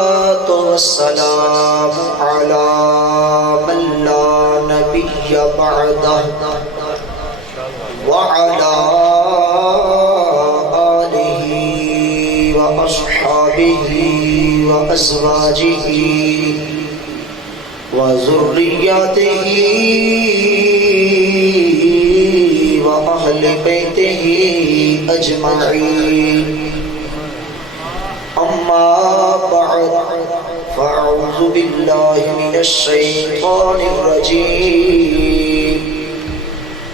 والسلام على من لا نبي بعده وعلى آله وأصحابه وأزواجه وذرياته وأهل بيته أجمعين. أما بعد فأعوذ بالله من الشيطان الرجيم.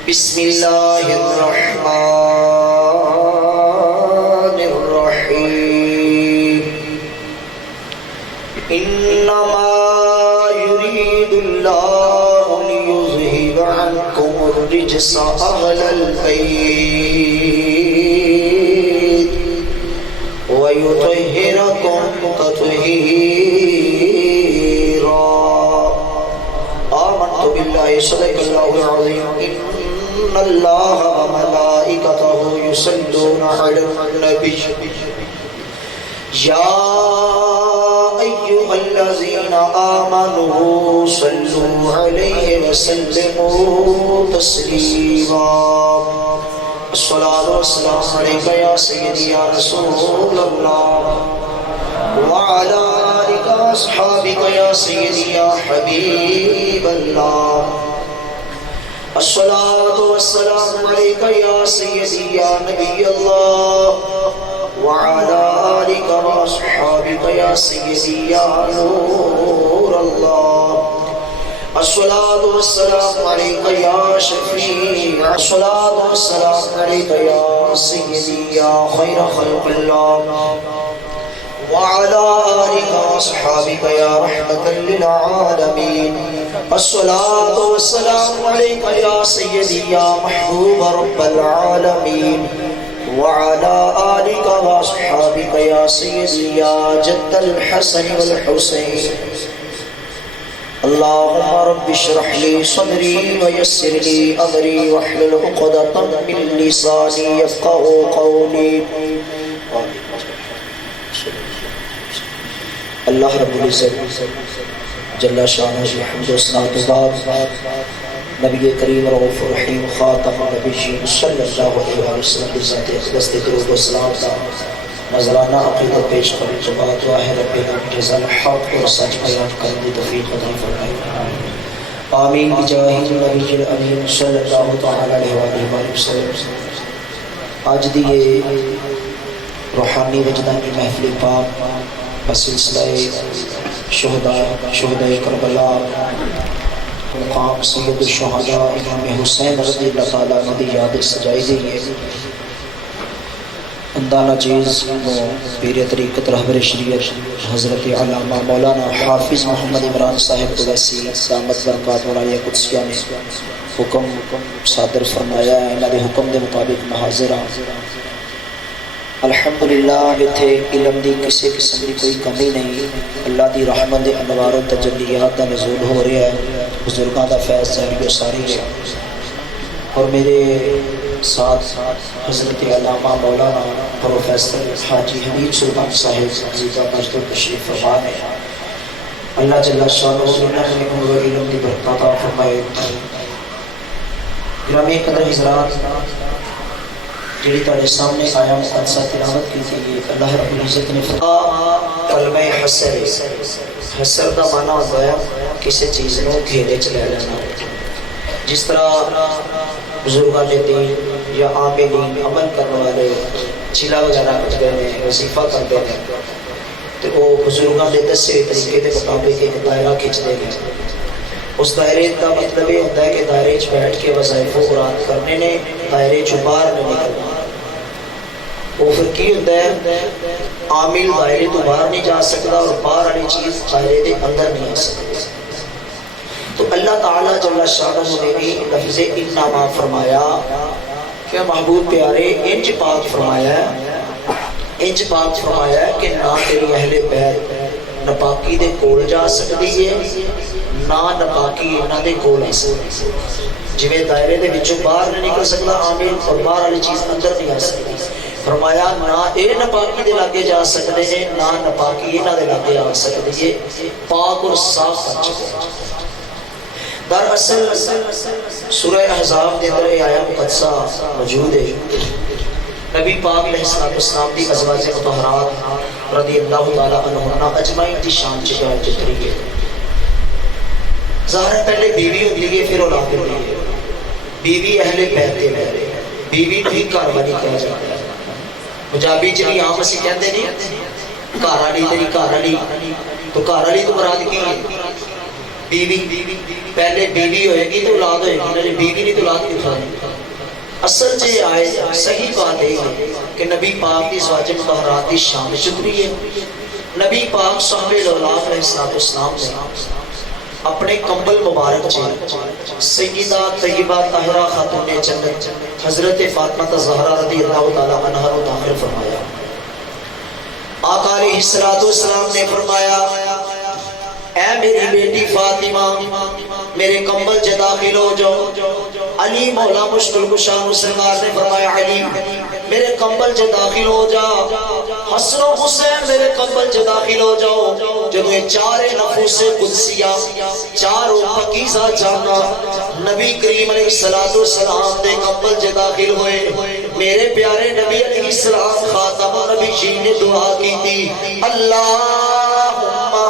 بسم الله الرحمن الرحيم. إنما يريد الله ليذهب عنكم الرجس أهل البيت ويطهركم تطهيرا. آمنت بالله صدق الله العظيم. إن الله وملائكته يصلون على النبي يا أيها الذين آمنوا صلوا عليه وسلموا تسليما. الصلاة والسلام عليك يا سيدي يا رسول الله وعلى آلك وأصحابك يا سيدي يا حبيب الله. الصلاة والسلام عليك يا سيدي يا نبي الله وعلى آلك وأصحابك يا سيدي يا نور الله. الصلاة والسلام عليك يا شفيع. الصلاة والسلام عليك يا سيدي يا خير خلق الله وعلى آلك وأصحابك يا رحمة للعالمين. الصلاة والسلام عليك يا سيدي يا محبوب رب العالمين وعلى آلك وأصحابك يا سيدي يا جد الحسن والحسين. اللهم رب اشرح لي صدري ويسر لي أمري واحلل عقدة من لساني يفقهوا قولي. اللہ رب العزت جل شانہ کی حمد و ثنا کے بعد نبی کریم رؤوف الرحیم خاتم النبیین صلی اللہ علیہ وسلم کی ذات اقدس سے درود و سلام کا نذرانہ عقیدت پیش کرنے کے بعد دعا ہے رب العالمین رضا الحق اور سچ بیان کرنے کی توفیق عطا فرمائے. آمین بجاہ النبی الامین صلی اللہ تعالی علیہ وآلہ وسلم. آج دی یہ روحانی وجدانی محفل پاک بسلسلہ شہداء کربلا مقام سید الشہداء امام حسین رضی اللہ تعالیٰ عنہ دی یاد سجائی دی ہے. اندانہ چیز پیر طریقت رہبر شریعت حضرت علامہ مولانا حافظ محمد عمران صاحب قدسی دامت برکات مولانا قدسیہ نے حکم صادر فرمایا ہے. انہاں دے حکم دے مطابق حاضر ہاں. الحمدللہ اتھے علم دی کسی قسم دی کوئی کمی نہیں. اللہ دی رحمت دے انوار و تجلیات دا نزول ہو رہا ہے. بزرگاں دا فیض ساری و ساری ہے. اور میرے ساتھ حضرت علامہ مولانا پروفیسر حاجی حمید سلطان صاحب عزیزہ مجد و تشریف فرما ہے. اللہ جل شانہ انہوں نے عمر و علم دی برکت عطا فرمائے. گرامی قدر حضرات جڑی تارے سامنے آیا مقدسہ تلاوت کی تھی. اللہ رب العزت نے فرمایا کلمہ حسر. حسر دا معنی ہوتا ہے کسی چیز نو گھیرے چ لے لینا. جس طرح بزرگان دین یا عاملین عمل کرنے والے چلا وغیرہ کرتے ہیں وظیفہ کرتے ہیں تو وہ بزرگان دے دسے طریقے کے مطابق ایک دائرہ کھینچتے ہیں. اس دائرے کا مطلب یہ ہوتا ہے کہ دائرے چ بیٹھ کے وظائف و قرآن کرنے نے دائرے چ باہر نہیں نکلنا. وہ پھر کی ہوتا ہے عامل دائرے تو باہر نہیں جا سکتا اور باہر والی چیز دائرے کے اندر نہیں آ سکتی. تو اللہ تعالیٰ جل شانہ نے بھی لفظ انما فرمایا کہ محبوب پیارے انج پاک فرمایا ہے کہ نہ تیری اہل بیت نپاکی دے کول جا سکتی ہے نہ نپاکی انہاں دے کول آ سکتی. جویں دائرے دے وچوں باہر نہیں نکل سکتا عامل اور باہر والی چیز اندر نہیں آ سکتی. فرمایا نہ اے ناپاکی دے لاگے جا سکتے ہیں نہ ناپاکی انہاں دے لاگے آ سکتی ہے، پاک اور صاف بن چکے۔ دراصل سورہ احزاب دے اندر آیا مقدسہ موجود ہے، نبی پاک علیہ السلام دی ازواج مطہرات رضی اللہ تعالی عنہن اجمعین دی شان چ بیان کری ہے۔ ظاہر ہے پہلے بیوی ہوتی ہے پھر اولاد ہوتی ہے، بیوی اہل بیت دے ہے، بیوی بھی گھر والی کہا جاتا ہے۔ پنجابی چ بھی عام اسی کہتے نہیں گھر والی تیری گھر والی، تو گھر والی تو مراد کی ہے بیوی، پہلے بیوی ہوئے گی تو اولاد ہوئے گی، بیوی نہیں تو اولاد کتنا ہے۔ اصل جے آئے صحیح بات ہے کہ نبی پاک کی ازواج مطہرات کی شان شکری ہے۔ نبی پاک صحابہ الاولاد علیہ السلام نے اپنے کمبل مبارک چ سیدہ طیبہ طاہرہ خاتون جنت حضرت فاطمہ زہرا رضی اللہ تعالی عنہا کو داخل فرمایا۔ آقا علیہ السلام نے فرمایا اے میری بیٹی فاطمہ میرے کمبل سے داخل ہو جاؤ۔ علی مولا مشکل کشا سرکار نے فرمایا علی میرے کمبل سے داخل ہو جا، حسن و حسین میرے کمبل سے داخل ہو جاؤ۔ جب یہ چارے نفوس قدسیہ چاروں پاکیزہ جانا نبی کریم علیہ السلام دے کمبل سے داخل ہوئے، میرے پیارے نبی علیہ السلام خاتم نبی جی نے دعا کی تھی اللہم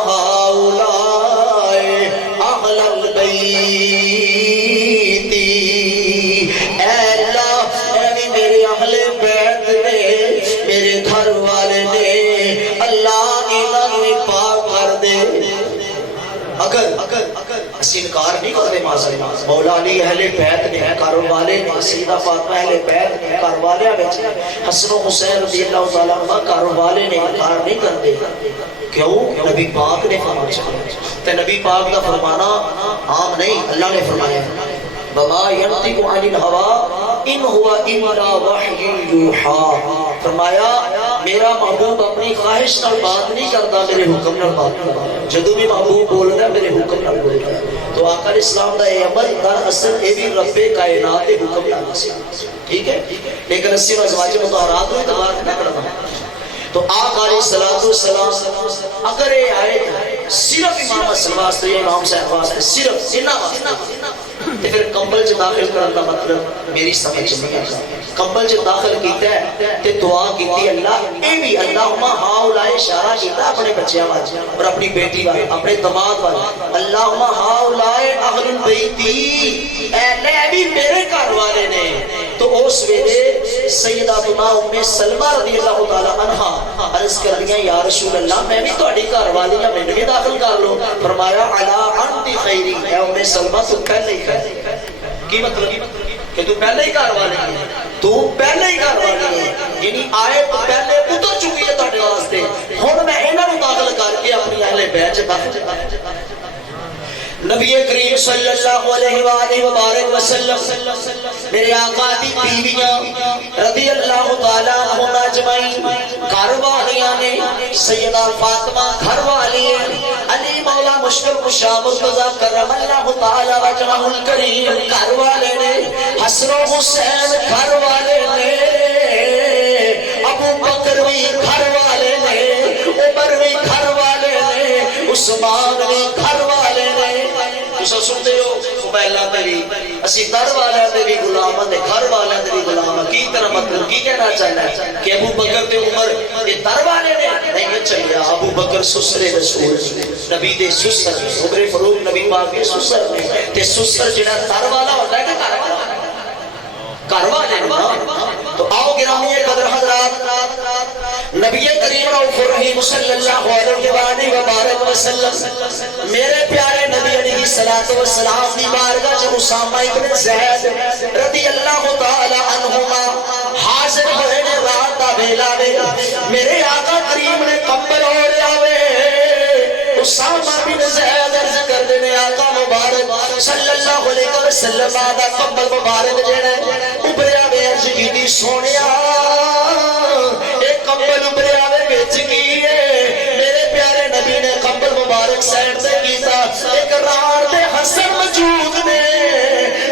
ہاؤلائے اہل البیت، اے اللہ اے میرے اہل بیت نے میرے گھر والے نے اللہ انہوں پاک کر دے۔ اگر اسی انکار نہیں کرتے معاذ مولا علی اہل بیت نے گھر والے نے، سیدہ فاطمہ اہل بیت نے گھر والے وچ، حسن و حسین رضی اللہ تعالیٰ عنہ گھر والے نے انکار نہیں کرتے۔ کیوں؟ نبی پاک نے فرمایا، تے نبی پاک کا فرمانا عام نہیں، اللہ نے فرمایا وما ينطق عن الهوى ان هو الا وحی یوحی، فرمایا میرا محبوب اپنی خواہش نال بات نہیں کرتا، میرے حکم نال بات کرتا ہے۔ جدوں بھی محبوب بولدا ہے میرے حکم نال بولدا ہے۔ تو آقا علیہ السلام دا یہ امر در اصل اے بھی رب کائنات کے حکم نال سی، ٹھیک ہے، لیکن اسی ازواج مطہرات کو اعتبار نہ کرنا۔ تو آقا علیہ السلام اگر یہ آیت صرف امام حسن واسطے یا امام صاحب واسطے صرف انہاں واسطے تے پھر کمبل چ داخل کرنے کا مطلب میری سمجھ نہیں آتا۔ کمبل چ داخل کیتا ہے تے دعا کیتی اللہ اے بھی اللہم ہاؤلائے اشارہ کیتا اپنے بچیاں وال اور اپنی بیٹی وال اپنے داماد وال، اللہم ہاؤلائے اہل البیت، اے بھی میرے گھر والے نے۔ تو اس ویلے سیداتنا ام سلمہ رضی اللہ تعالی عنہا عرض کر دیا یا رسول اللہ میں بھی تہاڈی گھر والی ہاں، میں بھی داخل کر لو۔ فرمایا الا انت خیری، اے ام سلمہ تو پہلے ہی خیر۔ کی مطلب کہ تو پہلے ہی گھر والی ہے، تو پہلے ہی گھر والی ہے، یعنی آئے تو پہلے اتر چکی ہے تہاڈے واسطے، ہن میں انہاں نوں داخل کر کے اپنی اہل بیت چ داخل۔ نبی کریم صلی اللہ علیہ وآلہ وبارک وسلم میرے آقا دی بیویاں رضی اللہ تعالیٰ عنہم اجمعین گھر والیاں نے، سیدہ فاطمہ گھر والی ہے، علی مولا مشکل کشا مرتضی کرم اللہ تعالیٰ وجہہ الکریم گھر والے نے، حسن و حسین گھر والے نے، ابو بکر بھی گھر والے نے، عمر بھی گھر والے نے، عثمان بھی گھر والے نے۔ تسا سنتے ہو قبیلہ تے بھی اسی گھر والے تے بھی غلام ہیں، گھر والے تے بھی غلام ہیں۔ کی طرح مطلب کی کہنا چاہتا ہے کہ ابو بکر تے عمر یہ گھر والے نے نہیں چاہیے۔ ابو بکر سسر رسول نبی دے سسر، عمر فاروق نبی پاک دے سسر نے، تے سسر جڑا گھر والا ہوتا ہے کہ گھر والا گھر والے۔ تو آؤ گرامی قدر حضرات، نبی کریم رؤوف الرحیم صلی اللہ علیہ وآلہ وبارک وسلم میرے پیارے نبی علیہ السلام دی بارگاہ چ اسامہ ابن زید رضی اللہ تعالی عنہما حاضر ہوئے نے، رات دا ویلا وے، میرے آقا کریم نے کمبل اوڑھیا وے، اسامہ بن زید عرض کر دے آقا مبارک صلی اللہ علیہ وسلم دا کمبل مبارک جڑا ابھریا وے، عرض کیتی سونیا ایک کمبل ابھریا وے وچ کی ہے؟ میرے پیارے نبی نے کمبل مبارک سائڈ سے کیتا، ایک رار دے حسن موجود نے،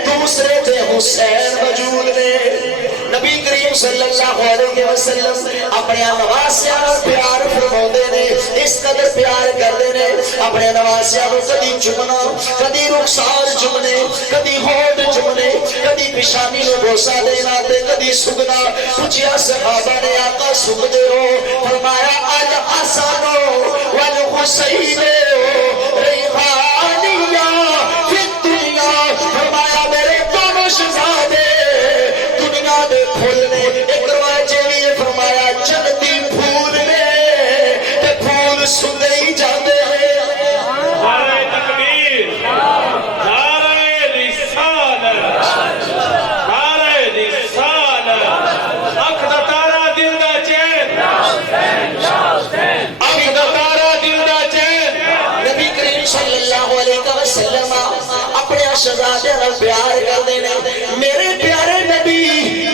دوسرے دے حسین موجود نے۔ نبی کریم صلی اللہ علیہ وسلم اپنے نواسیاں نال پیار فرماؤندے نے، اس قدر پیار کردے نے اپنے نواسیاں نوں کدی چومنا، کدی رخسار چومنے، کدی ہونٹ چومنے، کدی پیشانی نوں بوسا دینا تے کدی سگنا۔ پوچھیا صحابہ نے آقا سگدے ہو؟ فرمایا اج حسن والحسین ریحانیہ فی الدنیا، فرمایا میرے دونوں شہزادے دنیا دے پھول نے، ایک روایت بھی ہے فرمایا جنتی پھول نے تے پھول سندے ہی جاندے ہیں۔ نعرہ تکبیر، نعرہ رسالت، نعرہ رسالت، اکھ دا تارا دل دا چین، اکھ دا تارا دل دا چین۔ نبی کریم صلی اللہ علیہ وسلم اپنے شہزادے نال پیار کردے نے۔ میرے پیارے نبی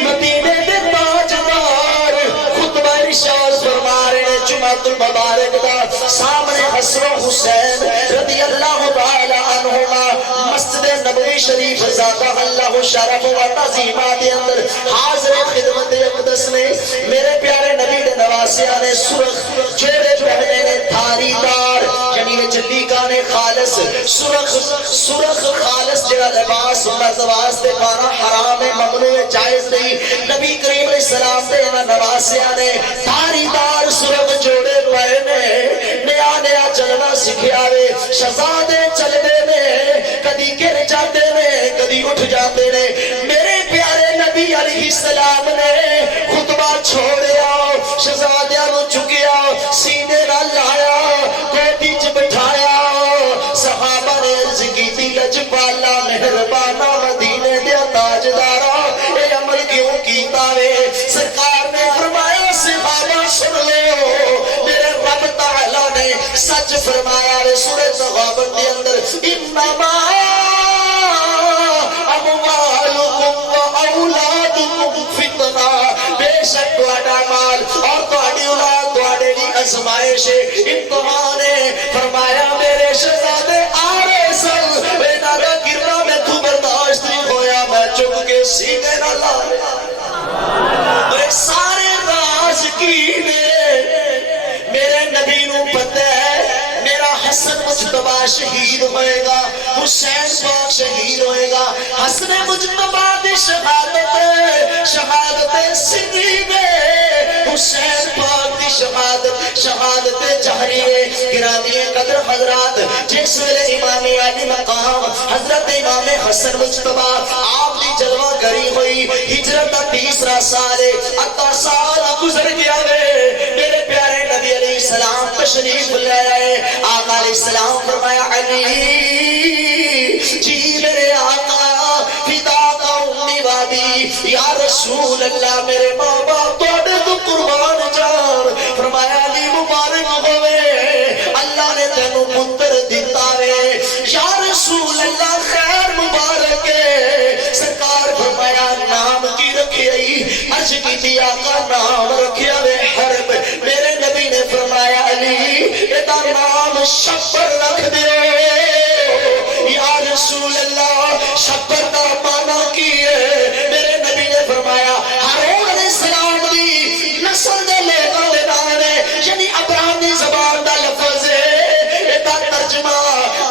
مدینے دے تاجدار خطبہ ارشاد فرما رہے ہیں جمعۃ المبارک دا، سامنے حسن و حسین رضی اللہ تعالی عنہما مسجد نبوی شریف زادہ اللہ شرف و تعظیمات دے اندر حاضر خدمت اقدس نے۔ میرے پیارے نبی دے نواسیاں نے سرخ جوڑے پہنے نے دھاری دار، یعنی جلی گانے خالص سرخ خالص جڑا لباس مرد واسطے پانا حرام ہے، ممنوع ہے، جائز نہیں۔ نبی کریم علیہ السلام دے نواسیاں نے دھاری دار سرخ جوڑے پہنے، نیا نیا چلنا سکھیا وے، شہزادے چلنے نے کدی گر جاتے نے کدی اٹھ جاتے نے۔ میرے پیارے نبی علیہ السلام نے خطبہ چھوڑیا، شہزادیاں نو چکیا، سینے نال لایا، گودی چ بٹھایا، صحابہ نے عرض کیتی لجپالا مہربانا مدینے دیا تاجدارا اے عمل کیوں کیتا وے؟ سرکار نے فرمایا صحابہ سن لو، میرے رب تعالی نے سچ فرمایا ہے سورہ تغابن کے اندر، انما اموالکم و اولادکم فتنہ، بے شک تہاڈا مال اور تہاڈی اولاد تہاڈے لیے آزمائش ہے، امتحان ہے۔ فرمایا میرے شہزادے آ رہے سن، انہاں دا گرنا میں تو برداشت نہیں ہویا، میں چک کے سینے نہ لا سارے راز کی نے۔ میرے نبی نو پتہ ہے میرا حسن مجتبہ شہید ہوئے گا، حسین پاک شہید ہوئے گا۔ حسن مجتبہ دی شہادت سری میں، حسین پاک دی شہادت جہری ہے۔ گرامی قدر حضرات، جس ویلے امام علی مقام حضرت امام حسن مجتبہ آپ دی جلوہ گری ہوئی، ہجرت کا 30واں سال ہے، 8 سال گزر گیا ہے۔ میرے پیارے نبی علیہ السلام تشریف لے آئے، آقا علیہ السلام فرمایا علی جی میرے آقا فدا کا امی وادی، یا رسول اللہ میرے ماں باپ توڑے تو قربان جان۔ فرمایا علی مبارک ہوئے، اللہ نے تینوں پتر دیتا ہے، یا رسول اللہ خیر مبارک ہے۔ سرکار فرمایا نام کی رکھی رہی، عرض کی تھی آقا نام رکھیا وے حرب۔ میرے نبی نے فرمایا علی ادا نام شبر رکھ دیو، یا رسول اللہ شبر کا معنی کی ہے؟ میرے نبی نے فرمایا ہارون علیہ السلام دی نسل دے لوگوں دے نام ہے، یعنی ابراہیمی زبان دا لفظ ہے، ادا ترجمہ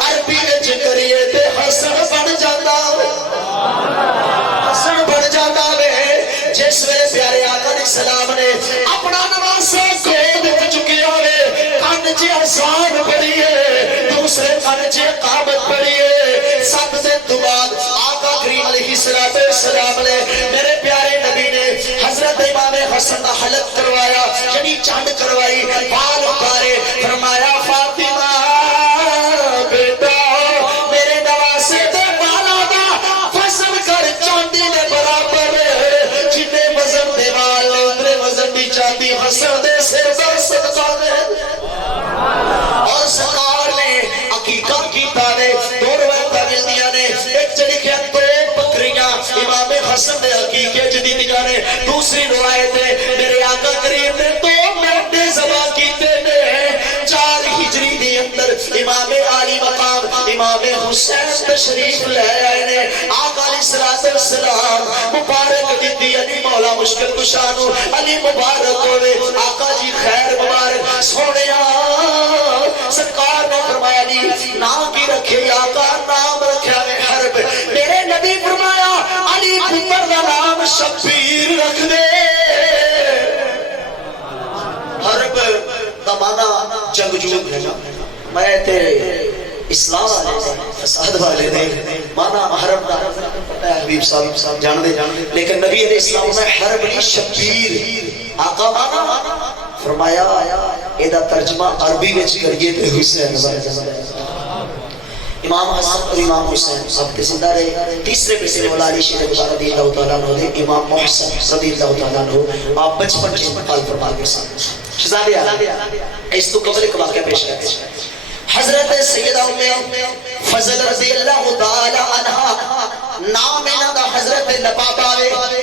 عربی وچ کریے تے حسن بن جاتا، حسن بن جاتا وے۔ جس ویلے پیارے آقا علیہ السلام نے اپنا نواسا گود وچ چکیا وے، کان چ احسان پڑھی ہے، دوسرے کان چ اقامت پڑھی ہے۔ 7 دن تو بعد آقا کریم علیہ السلام نے میرے پیارے نبی نے حضرت امام حسن کا حلق کروایا، یعنی چاند کروائی، بال اتارے، فرمایا فاطمہ بیٹا میرے نواسے دے بالا دا وزن کر چاندی دے برابر، جتنے وزن دے بال اتنے وزن دی چاندی حسن دے سر پر صدقہ دے۔ اور سرکار نے عقیقہ کیتا نے، دو روایتاں ملدیاں نے، ایک چ لکھیا 2 بکریاں امام حسن دے عقیقے چ دتیاں نے، دوسری روایت ہے میرے آقا کریم نے 2 مینڈے ذبح کیتے نے۔ 4 ہجری دی اندر امام علی مقام امام حسین تشریف لے آئے نے، آقا علیہ السلام مبارک دیتی علی مولا مشکل کشانو علی مبارک ہوئے آقا جی خیر مبارک سونیا سرکار نے فرمایا علی نام کی رکھے آقا نام رکھا ہے حرب میرے نبی فرمایا علی پتر کا نام شبیر رکھ دے حرب کا معنی جنگجو ہے میں تیرے اسلام والے دے فساد والے دے مانا حرب دا پتہ ہے حبیب صاحب جان دے لیکن نبی علیہ السلام نے حرب نہیں شبیر آقا مانا فرمایا ایدہ ترجمہ عربی وچ کریے تے حسین امام حسن اور امام حسین سب کے زندہ رہے تیسرے پیسے مولا علی شیر بزار رضی اللہ تعالیٰ عنہ دے امام محسن رضی اللہ تعالیٰ عنہ آپ بچپن کے انتقال فرما کے ساتھ شہزادے اس تو قبل ایک واقعہ پیش کرتے ہیں حضرت سیدہ فضل رضی اللہ تعالی عنہ نام انہا دا حضرت لبابا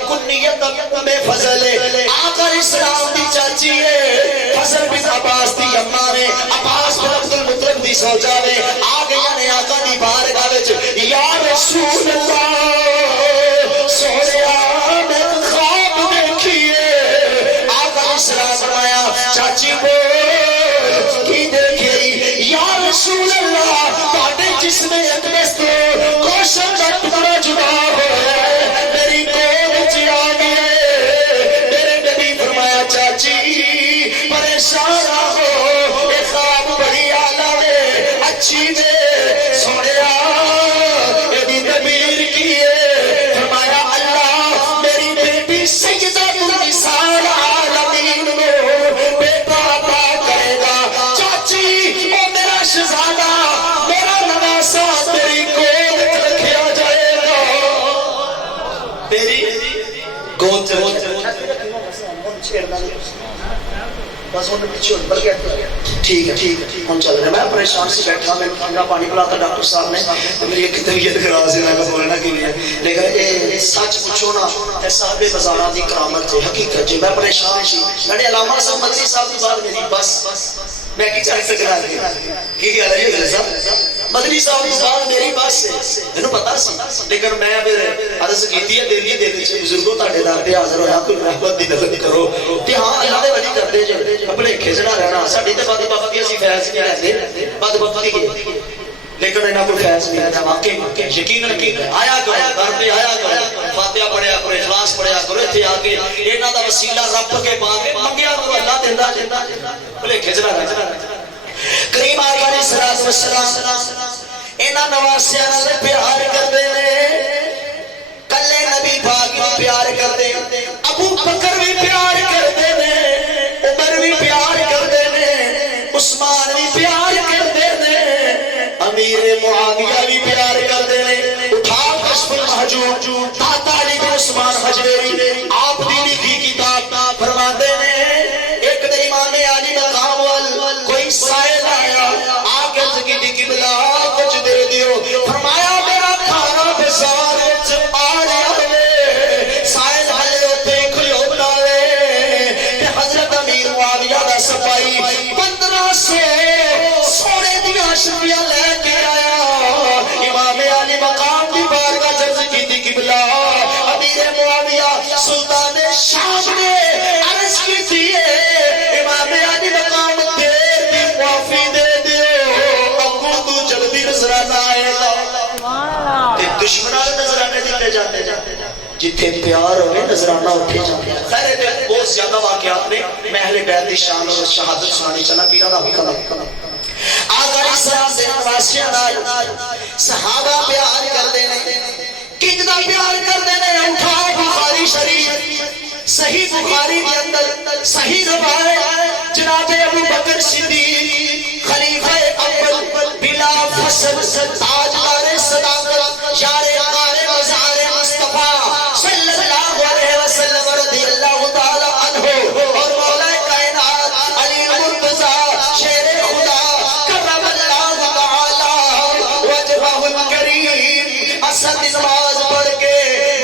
کنیت میں فضل آقا اسلام دی چاچی ہے فضل بن عباس دی اممہ میں عباس بن عبد المطلب دی سوچا میں آگے یعنی آقا دی بارگاہ وچ یا رسول اللہ سوریا میں خواب دیکھیے آقا اسلام فرمایا چاچی بول کی دیکھیے یا رسول اللہ تاڑے جس میں اقدس تو کوشن کا ٹکڑا جدا ہے میری گود چی آگئے میرے نبی فرمایا چاچی پریشان ہو اے خواب بڑی آلہ ہے اچھی دے سوڑیا میری نبیر کیے فرمایا اللہ میری بیٹی سجدہ النساء العالمین میں بیٹا عطا کرے گا چاچی او میرا شہزادہ میرا نواسا تیری گود رکھیا جائے گا تیری گود ٹھیک ہے ہم چل رہے ہیں میں پریشان سے بیٹھا میں ٹھنڈا پانی پلاتا ڈاکٹر صاحب نے میری ایک طبیعت خراس ہے میں بولنا کی ہے لیکن اے سچ پوچھو نا اے صاحب بازاراں دی کرامت ہے حقیقت ہے میں پریشان سی میرے علامہ صاحب مدنی صاحب کی بات میری بس میں کی چاہے سکتا کی حال ہے یہ صاحب مدنی صاحب کی بات میری بس سے میں پتا سی لیکن میں پھر عرض کیتی ہے دلی دے وچ بزرگوں تہاڈے در تے حاضر ہویا کوئی رحمت دی نظر کرو تے ہاں اللہ دے ولی کردے جے اپنے کھجڑا رہنا ساڈی تے بد بختی اسی فیض نہیں لیندے بد بختی کے لیکن انہاں کوئی فیض نہیں آتا واقعی یقیناً کہ آیا کرو در پہ آیا کرو فاتحہ پڑھیا کرو اخلاص پڑھیا کرو ایتھے آ کے انہاں دا وسیلہ رب کے پاس منگیا تو اللہ دیندا بھلے کھجڑا رہنا کریم آقا علیہ الصلوۃ والسلام انہاں نواسیاں نال پیار کردے نے کلے نبی پاک بھی پیار کردے ابو بکر بھی پیار کردے نے عمر بھی پیار کردے نے عثمان بھی پیار کردے نے امیر معاویہ بھی پیار کردے نے اٹھا کشف المحجوب داتا علی بن عثمان حجویری آپ دی لکھی کتاب فرماتے نے ایک دن امام علی مقام وال کوئی سائل آیا آگے کی قبلہ کچھ دے دیو فرمایا میرا کھانا بازار وچ آ رہا ہے سائل ہلے اوتے کھلونا ہے کہ حضرت امیر معاویہ دا سپاہی 1500 سونے دیاں اشرفیاں لے کے آیا امام علی مقام دی بارگاہ عرض کیتی قبلہ امیر معاویہ سلطان شام نے عرض کیتی ہے امام علی مقام دیر دی معافی دے دیو اگوں تو جلدی نظرانہ آئے گا کہ دشمنان نظرانے دیتے جاتے جتھے پیار ہوئے نظرانہ اٹھے جاتے ہیں خیر ہے بہت زیادہ واقعات نے میں اہل بیت دی شان اور شہادت سنانی چلا پیرا دا حکم آقا علیہ السلام دے نواسیاں نال صحابہ پیار کردے نے کتنا پیار کردے نے اٹھا بخاری شریف صحیح بخاری کے اندر صحیح روایت جناب ابو بکر صدیق خلیفہ اول بلا فصل تاجدار صداقت یار یار مزار مصطفیٰ صلی اللہ علیہ وسلم رضی اللہ تعالی عنہ اور مولا کائنات علی مرتضی شیر خدا کرم اللہ تعالی وجہہ الکریم اسد نماز پڑھ کے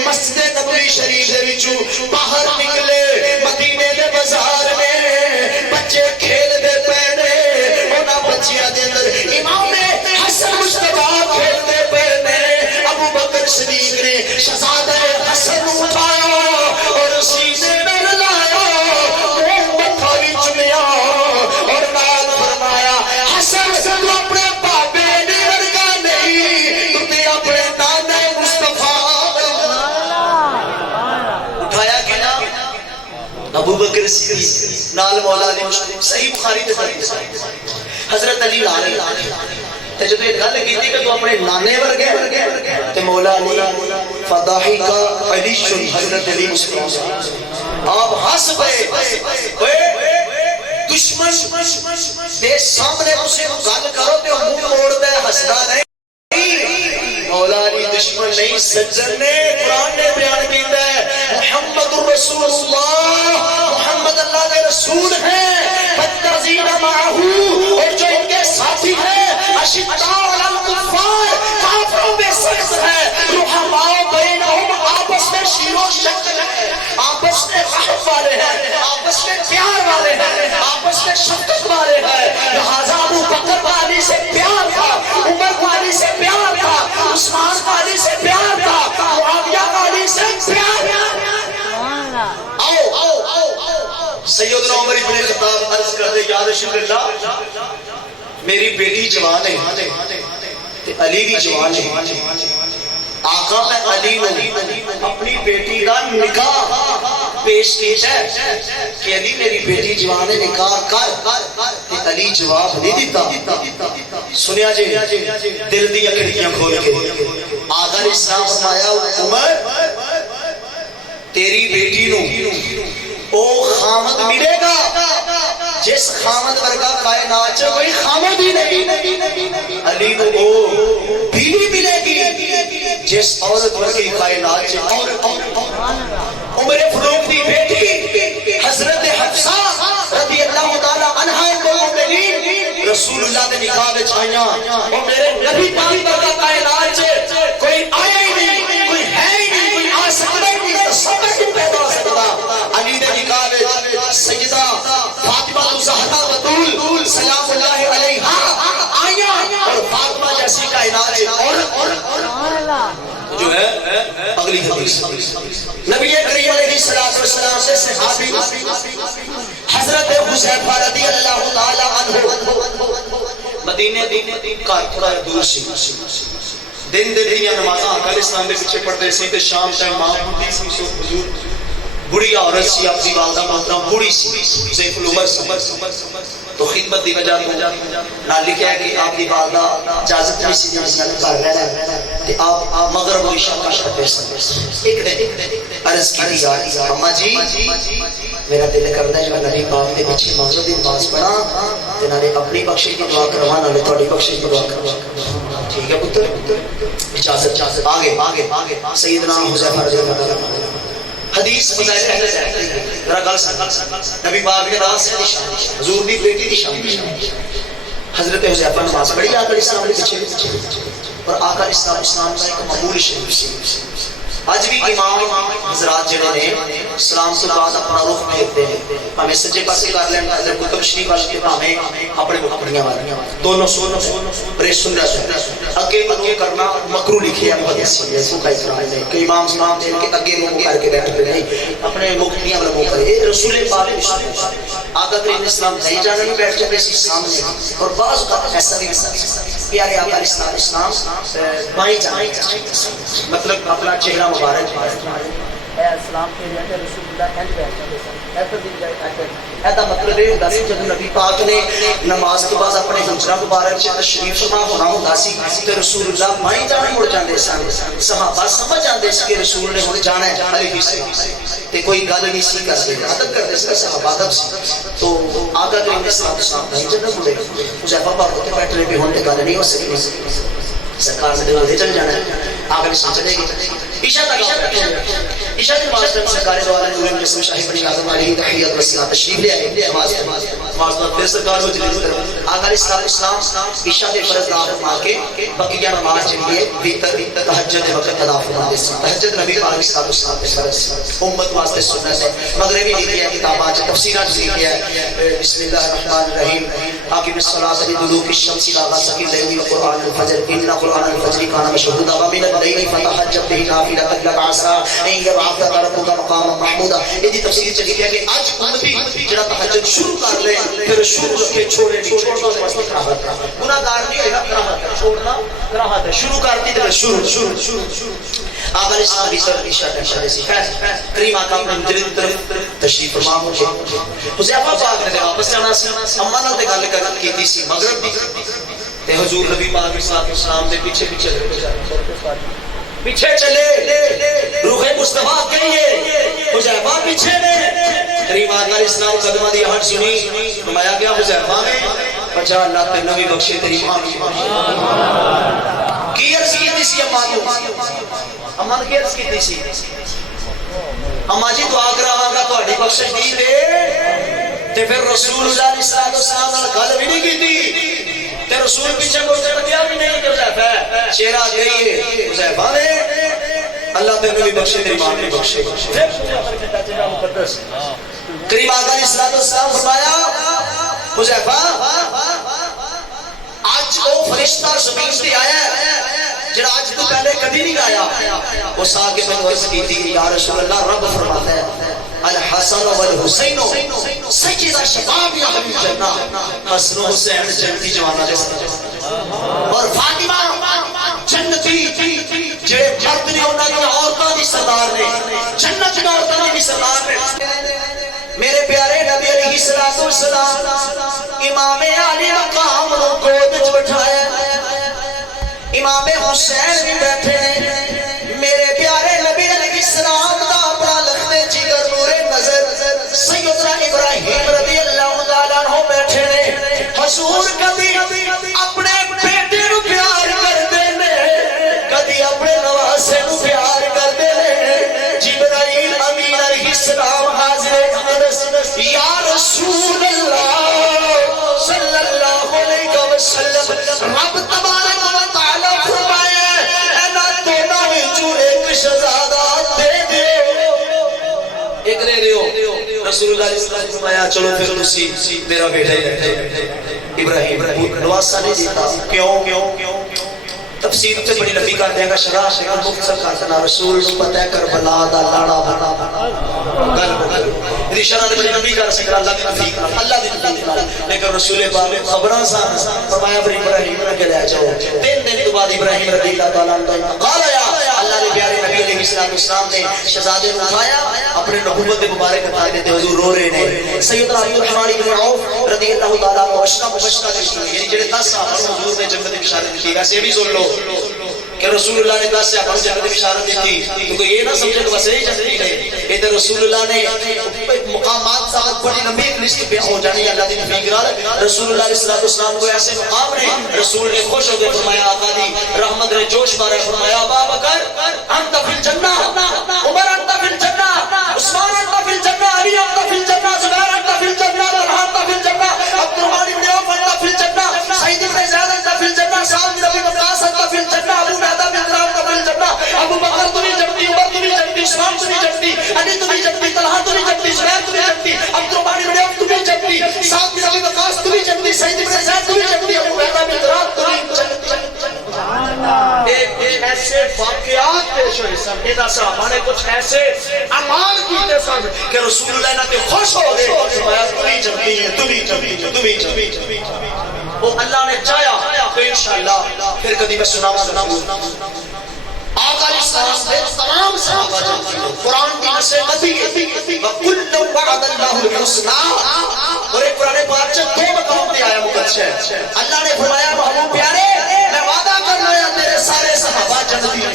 مسجد نبوی شریف وچوں باہر نکلے مدینے دے بازار میں بچے کھیل دے پہنے انہاں بچیاں دے اندر امام حسن مصطفیٰ کھیل دے پہنے ابو بکر صدیق نے بکر صدیق نال مولا علی مشکل صحیح بخاری دے حدیث حضرت علی آ رہے تے جدوں یہ گل کیتی کہ تو اپنے نانے ورگے تے مولا علی فضاحی کا علی حضرت علی مسلمان آپ ہنس پے دشمن دے سامنے تسے گل کرو تے منہ موڑدا ہے ہسدا نہیں مولا علی دشمن نہیں سجن نے قرآن نے بیان کیتا ہے محمد رسول اللہ محمد اللہ کے رسول ہیں فالذین معه اور جو ان کے ساتھی ہیں اشداء علی الکفار کافروں میں سخت ہے رحماء بینہم آپس میں شیر و شکل ہے آپس میں رحم والے ہیں آپس میں پیار والے ہیں آپس میں شفقت والے ہیں لہذا ابو بکر والی سے پیار تھا عمر والی سے پیار تھا عثمان والی سے پیار تھا معاویہ والی سے پیار سیدنا عمر ابن خطاب عرض کرتے یا رسول اللہ میری بیٹی جوان ہے تے علی بھی جوان ہے آقا میں علی نے اپنی بیٹی کا نکاح پیش کیا ہے کہ علی میری بیٹی جوان ہے نکاح کر علی جواب نہیں دیتا سنیا جی دل دی کھڑکیاں کھول کے آقا نے اسلام فرمایا عمر تیری بیٹی نو او خامد ملے گا جس خامد ورگا کائنات کوئی خامد ہی نہیں علی کو او بیوی ملے گی جس عورت ورگی کائنات عمر فاروق دی بیٹی حضرت حفصہ رضی اللہ تعالی عنہا المؤمنین رسول اللہ دے نکاح وچ آئیاں او میرے نبی پاک ورگا کائنات کوئی آیا ہی نہیں کوئی ہے ہی نہیں کوئی آ سکتا ہی نہیں تصور نہیں پیدا ہو سکتا علی دے نکاح وچ سیدہ فاطمہ الزہرا بتول سلام اللہ علیہا آئیاں اور فاطمہ جیسی کائنات اور جو ہے اگلی حدیث نبی کریم علیہ السلام سے صحابی حضرت حذیفہ رضی اللہ تعالی عنہ مدینے کا تھوڑا دور سی دن دیا نمازاں اکل اسلام دے پیچھے پڑھتے سی تے شام ٹائم ماں ہوتی سی سو حضور بڑی عورت سی اپنی والدہ محترم بڑی سی سیف العمر سی تو خدمت دی وجہ نہ لکھا ہے کہ آپ کی والدہ اجازت نہیں سی جنسل کر رہا ہے آپ مغرب و عشاء کا شرط پیسا ایک دن عرض کی دی اماں جی میرا دل کرتا ہے جو میں نبی پاک کے پیچھے موجود دی نماز پڑھا تے نالے اپنی بخشش کی دعا کروا نالے تہاڈی بخشش کی دعا کروا ٹھیک ہے پتر اجازت آگے سیدنا حذیفہ رضی اللہ عنہ حدیث فضائل اہل بیت ذرا گل سن نبی پاک کے راز سے نشان حضور دی بیٹی دی شان حضرت حذیفہ نماز پڑھی آقا اسلام کے پیچھے اور آقا اسلام کا ایک معمول شریف سی آج بھی امام حضرات جڑے نے اسلام تو بعد اپنا رخ پھیرتے ہیں ہمیں سجے پاسے کر لیں حضرت کتب شریف والے ہمیں اپنے مقبریاں والے دونوں پرے سن رہا ہے اگے کرنا مکروہ لکھے ہیں محدث ہے سو کا اکرام ہے کہ امام دے کے اگے منہ کر کے بیٹھ پہ نہیں اپنے مقبریاں والا منہ کرے رسول پاک آقا کریم اسلام نہیں جانے میں بیٹھ جاتے سی سامنے اور بعض اوقات ایسا بھی پیارے آقا اسلام بائیں جانے مطلب اپنا چہرہ مبارک اے اسلام کے لیے رسول اللہ انج بیٹھے ایسا مطلب یہ ہوتا سی جب نبی پاک نے نماز کے بعد اپنے حجرہ مبارک سے تشریف فرما ہونا ہوتا سی تو رسول اللہ بائیں جانے مڑ جاندے سن صحابہ سمجھ جاندے سی کہ رسول نے ہن جانا ہے علیہ سے تے کوئی گل نہیں سی کرتے ادب کرتے سی صحابہ ادب سی تو آقا کریم نے صحابہ بائیں جانے مڑے حذیفہ پاک تے بیٹھ رہے بھی ہن تے گل نہیں ہو سکتی سرکار نے دے چل جانا ہے آگے سمجھ لے گی عشاء کے نماز میں سرکار دو عالم نور مسلم شاہی بنی اعظم علیہ تحیات و صلاۃ تشریف لے آئے نماز پھر سرکار کو جلوس کر آقا اسلام عشاء کے فرض ادا فرما کے بقیہ نماز کے لیے وتر تہجد وقت ادا فرماتے ہیں تہجد نبی پاک صلی اللہ علیہ وسلم کے فرض امت واسطے سنت ہے مغربی لکھی ہے کتاباں تفسیرات لکھی ہے بسم اللہ الرحمن الرحیم اقم الصلاۃ لدلوک الشمس الى غسق الليل وقرآن الفجر ان قرآن الفجر كان مشهودا ومن الليل فتهجد به نافلة لك عسى ان يبعثك ربك مقاما محمودا یہ دی تفسیر چلی ہے کہ آج امتی جڑا تہجد شروع کر لے پھر شروع رکھے چھوڑے نہیں چھوڑنا واسطے راحت گناہگار نہیں ہوگا راحت چھوڑنا کراہت ہے. شروع کرتی تو شروع آپ علیہ السلام کی سر اشارے سے کریم آقا اپنے مجرد طرف تشریف فرما ہوئے. حذیفہ پاک نے واپس جانا سی اما نال تے گل کیتی سی مغرب دی تے حضور نبی پاک صلی اللہ علیہ وسلم دے پیچھے چلے روح مصطفیٰ کہیے حذیفہ پیچھے نے. کریم آقا علیہ السلام قدمہ دی آہٹ سنی فرمایا گیا حذیفہ میں بچا اللہ تینوں بھی بخشے تیری ماں کی عرض کی سی اما کو اما کی عرض کی سی اما جی دعا کراواں گا تہاڈی بخشش دی تے پھر رسول اللہ علیہ السلام نال گل بھی نہیں کیتی تے رسول پیچھے کوئی تکیا بھی نہیں کہ حذیفہ شیرا گئی حذیفہ نے اللہ تینوں بھی بخشے تیری ماں بھی بخشے. کریم آقا علیہ السلام فرمایا حذیفہ آج وہ فرشتہ زمین سے آیا ہے جڑا آج تو پہلے کبھی نہیں آیا. اس آگے میں عرض کی تھی یا رسول اللہ رب فرماتا ہے الحسن والحسین سیدہ شباب یا حبیب جنہ حسن و حسین جنتی جوانا اور فاطمہ جنتی جے مرد نے انہاں کی عورتاں دی سردار نے جنت کی عورتاں دی سردار نے. میرے پیارے نبی علیہ السلام امام علی مقام نو گود وچ بٹھایا امام حسین بھی بیٹھے ہیں. میرے پیارے نبی علیہ السلام دا اپنا لخت جگر نور نظر سیدنا ابراہیم رضی اللہ تعالیٰ عنہ بیٹھے ہیں. حضور کبھی اپنے بیٹے نو پیار کرتے ہیں کبھی اپنے نواسے نو پیار کرتے ہیں. جبرائیل امین علیہ السلام حاضر یا رسول اللہ صلی اللہ علیہ وسلم رب تبارک و تعالی فرمایا انا دونوں وچوں ایک شہزادہ دے دیو ایک دے دیو. رسول اللہ علیہ وسلم فرمایا چلو پھر تسی میرا بیٹا ہی ابراہیم نواسا نہیں دیتا. کیوں تفسیر سے بڑی لمبی کر دے گا شرح مختصر کر دینا. رسول کو پتہ ہے کربلا دا لاڑا بنا گل شرح بڑی لمبی کر سکتا اللہ دی توفیق اللہ دی توفیق لیکن رسول پاک خبراں سان فرمایا ابراہیم نے لے جاؤ. 3 دن کے بعد ابراہیم رضی اللہ تعالیٰ عنہ انتقال آیا. اللہ نے پیارے نبی علیہ السلام نے شہزادے کو اٹھایا اپنے نبوت مبارک عطا دیتے حضور رو رہے ہیں. سیدنا عبد الرحمن بن عوف رضی اللہ تعالیٰ عنہ اشرف مبشرہ یعنی جڑے 10 صحابہ حضور نے جنت کی بشارت دی ویسے بھی سن لو کہ رسول اللہ نے 10 صحابہ کو جنت کی بشارت دی تھی تو یہ نہ سمجھے کہ بس یہی جنت ہے. یہ تو رسول اللہ نے مقامات ساتھ بڑی لمبی لسٹ پہ ہو جانی اللہ دی فکر. رسول اللہ علیہ السلام کو ایسے مقام نے رسول نے خوش ہو کے فرمایا آقا دی رحمت نے جوش مارا فرمایا ابا بکر انت فی الجنہ عمر انت فی الجنہ عثمان انت فی الجنہ علی انت فی الجنہ زبیر انت فی الجنہ طلحہ انت فی الجنہ عبد الرحمن بن عوف انت فی الجنہ سعید بن زیاد انت فی الجنہ سعد بن ابی وقاص انت فی الجنہ ابو عبیدہ بن جراح انت فی الجنہ ابو بکر تو بھی جنتی عمر تو بھی جنتی عثمان تو بھی جنتی علی تو بھی جنتی طلحہ تو بھی جنتی زبیر تو بھی جنتی عبد الرحمن بن عوف تو بھی جنتی سعد بن ابی وقاص تو بھی جنتی سعید بن زیاد تو بھی جنتی ابو عبیدہ بن جراح تو بھی جنتی. ایک ایسے واقعات پیش ہوئے سن کہ صحابہ نے کچھ ایسے اعمال کیتے سن کہ رسول اللہ نے خوش ہو گئے فرمایا تمہیں جنتی ہے تمہیں جنتی. وہ اللہ نے چاہیا تو انشاءاللہ پھر کبھی میں سناواں آقا علیہ السلام سے تمام صحابہ جنتی قرآن کی نصیحت ہے وَكُلٌّ وَعَدَ اللَّهُ الْحُسْنَى اور ایک قرآن پاک سے 2 مقام پہ آیا مقدس ہے. اللہ نے فرمایا محبوب پیارے میں وعدہ کر رہا ہوں تیرے سارے صحابہ جنتی ہیں.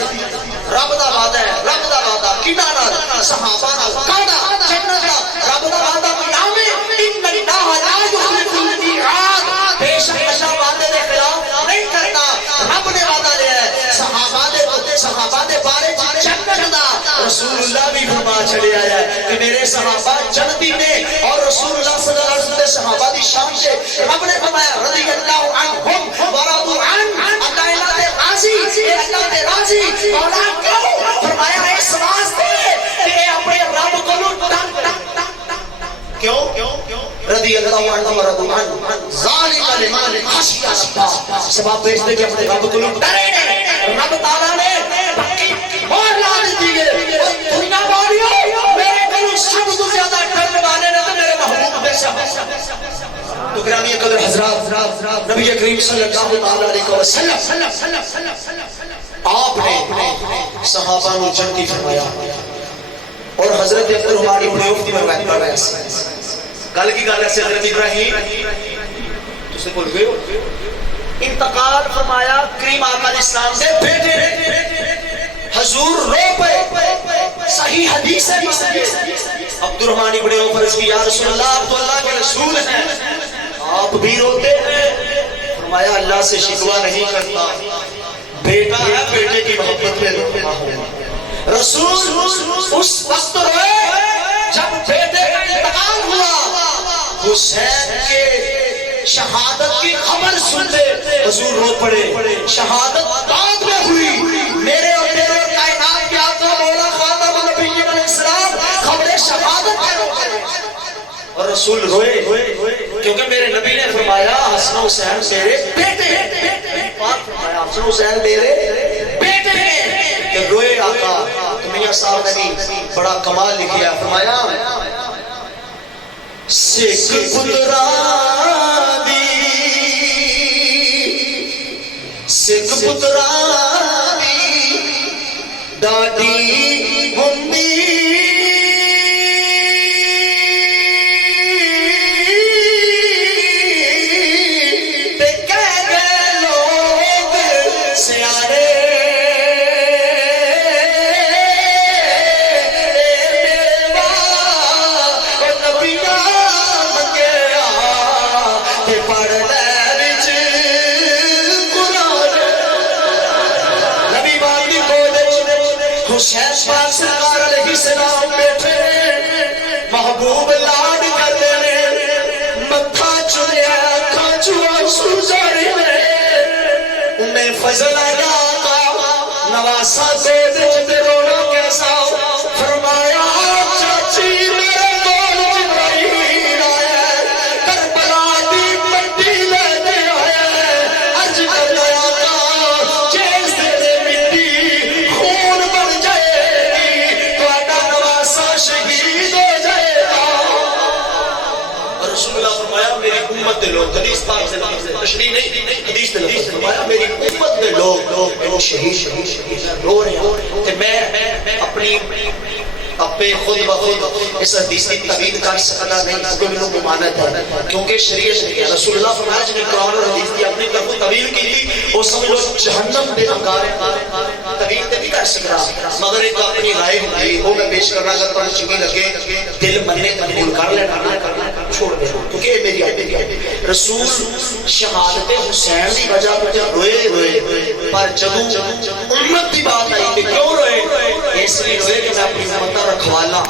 رب دا وعدہ ہے رب دا وعدہ کنا نال صحابہ نال کاڑا جنت دا رب دا وعدہ قیام ان اللہ لا یخلف المیعاد. بے شک اللہ وعدے کے خلاف نہیں کرتا. رب نے وعدہ لیا ہے صحابہ دے بارے جنت دا رسول اللہ بھی فرما چلے آیا ہے کہ میرے صحابہ جنتی نے اور رسول اللہ صلی اللہ علیہ وسلم صحابہ دی شان سے رب نے فرمایا رضی اللہ عنہم ورضوا عنہ اللہ دے راضی اللہ دے راضی. مولا کیوں فرمایا اس واسطے کہ اپنے رب کو کیوں رضی اللہ عنہ ورضوا عنہ ذالک لمن خشی اللہ سبب بیچتے کہ اپنے رب کو ڈرے نہیں. رب تعالیٰ نے اور لا دیتی ہے دنیا والیوں میرے کو سب سے زیادہ ڈرنے والے نے تو میرے محبوب بے شک تو گرامی قدر حضرات، نبی کریم صلی اللہ علیہ وسلم آپ نے صحابہ کو جنتی فرمایا اور حضرت عبد الرحمن ابن عوف کی روایت پر ایسا گل کی گل ہے حضرت ابراہیم تو سے بول گئے انتقال فرمایا کریم آقا علیہ السلام دے بیٹے حضور رو پے صحیح حدیث ہے عبد الرحمن ابن عوف عرض کی یا رسول اللہ آپ تو اللہ کے رسول ہیں آپ بھی روتے ہیں فرمایا اللہ سے شکوہ نہیں کرتا بیٹا ہے بیٹے کی محبت میں روتا ہوں رسول اس وقت روئے جب بیٹے کا انتقال ہوا حسین کے شہادت کی خبر سنتے حضور رو پڑے شہادت بعد میں ہوئی میرے اور تیرے کائنات کے آقا مولا خاتم النبیین علیہ السلام خبر شہادت میں رو پڑے اور رسول روئے کیونکہ میرے نبی نے فرمایا حسن حسین میرے بیٹے پاک فرمایا حسن حسین میرے بیٹے ہیں کہ روئے آقا میاں صاحب نے بڑا کمال لکھیا فرمایا سکھ پترا سکھ پترا دی ڈاڈی ہوندی تے کہہ گئے لوگ سیانے حسین پاک سرکار علیہ السلام بیٹھے محبوب لاڈ کرتے نے متھا چلیا کھانچوا سوزاری میں انہیں فضل آیا آقا نواسا دے دے رونا کیسا فرمایا چاچی میرے دول جبرائیل آیا کربلا دی مٹی لے دے آیا عرض کر دے آقا چیز دے دے مٹی خون بن جائے تو اڈا نواسا شہید ہو جائے گا اور رسول اللہ فرمایا میری امت دے لوگ حدیث پاک سے لفظ ہے تشریح نہیں حدیث دے لفظ فرمایا میری امت دے لوگ شہید رو رہے ہیں کہ میں اپنی اپنے خود بخود اس حدیث کی تعبیر کر سکتا نہیں کیونکہ میرے ممانت ہے کیونکہ شریعت نہیں ہے رسول اللہ فرمایا جنہیں قرآن اور حدیث کی اپنی طرف تعبیر کی تھی وہ سمجھ لو جہنم بے انگار تعبیر نہیں کر سکتا مگر ایک اپنی رائے ہوئی وہ میں پیش کرنا اگر پڑھ چکی لگے دل مننے قبول کر لینا چھوڑ دے کیونکہ یہ میری آیت رسول شہادت حسین کی وجہ پر روئے پر جب امت کی بات آئی کہ کیوں روئے اس لیے روئے کہ میں اپنی امت رکھوالا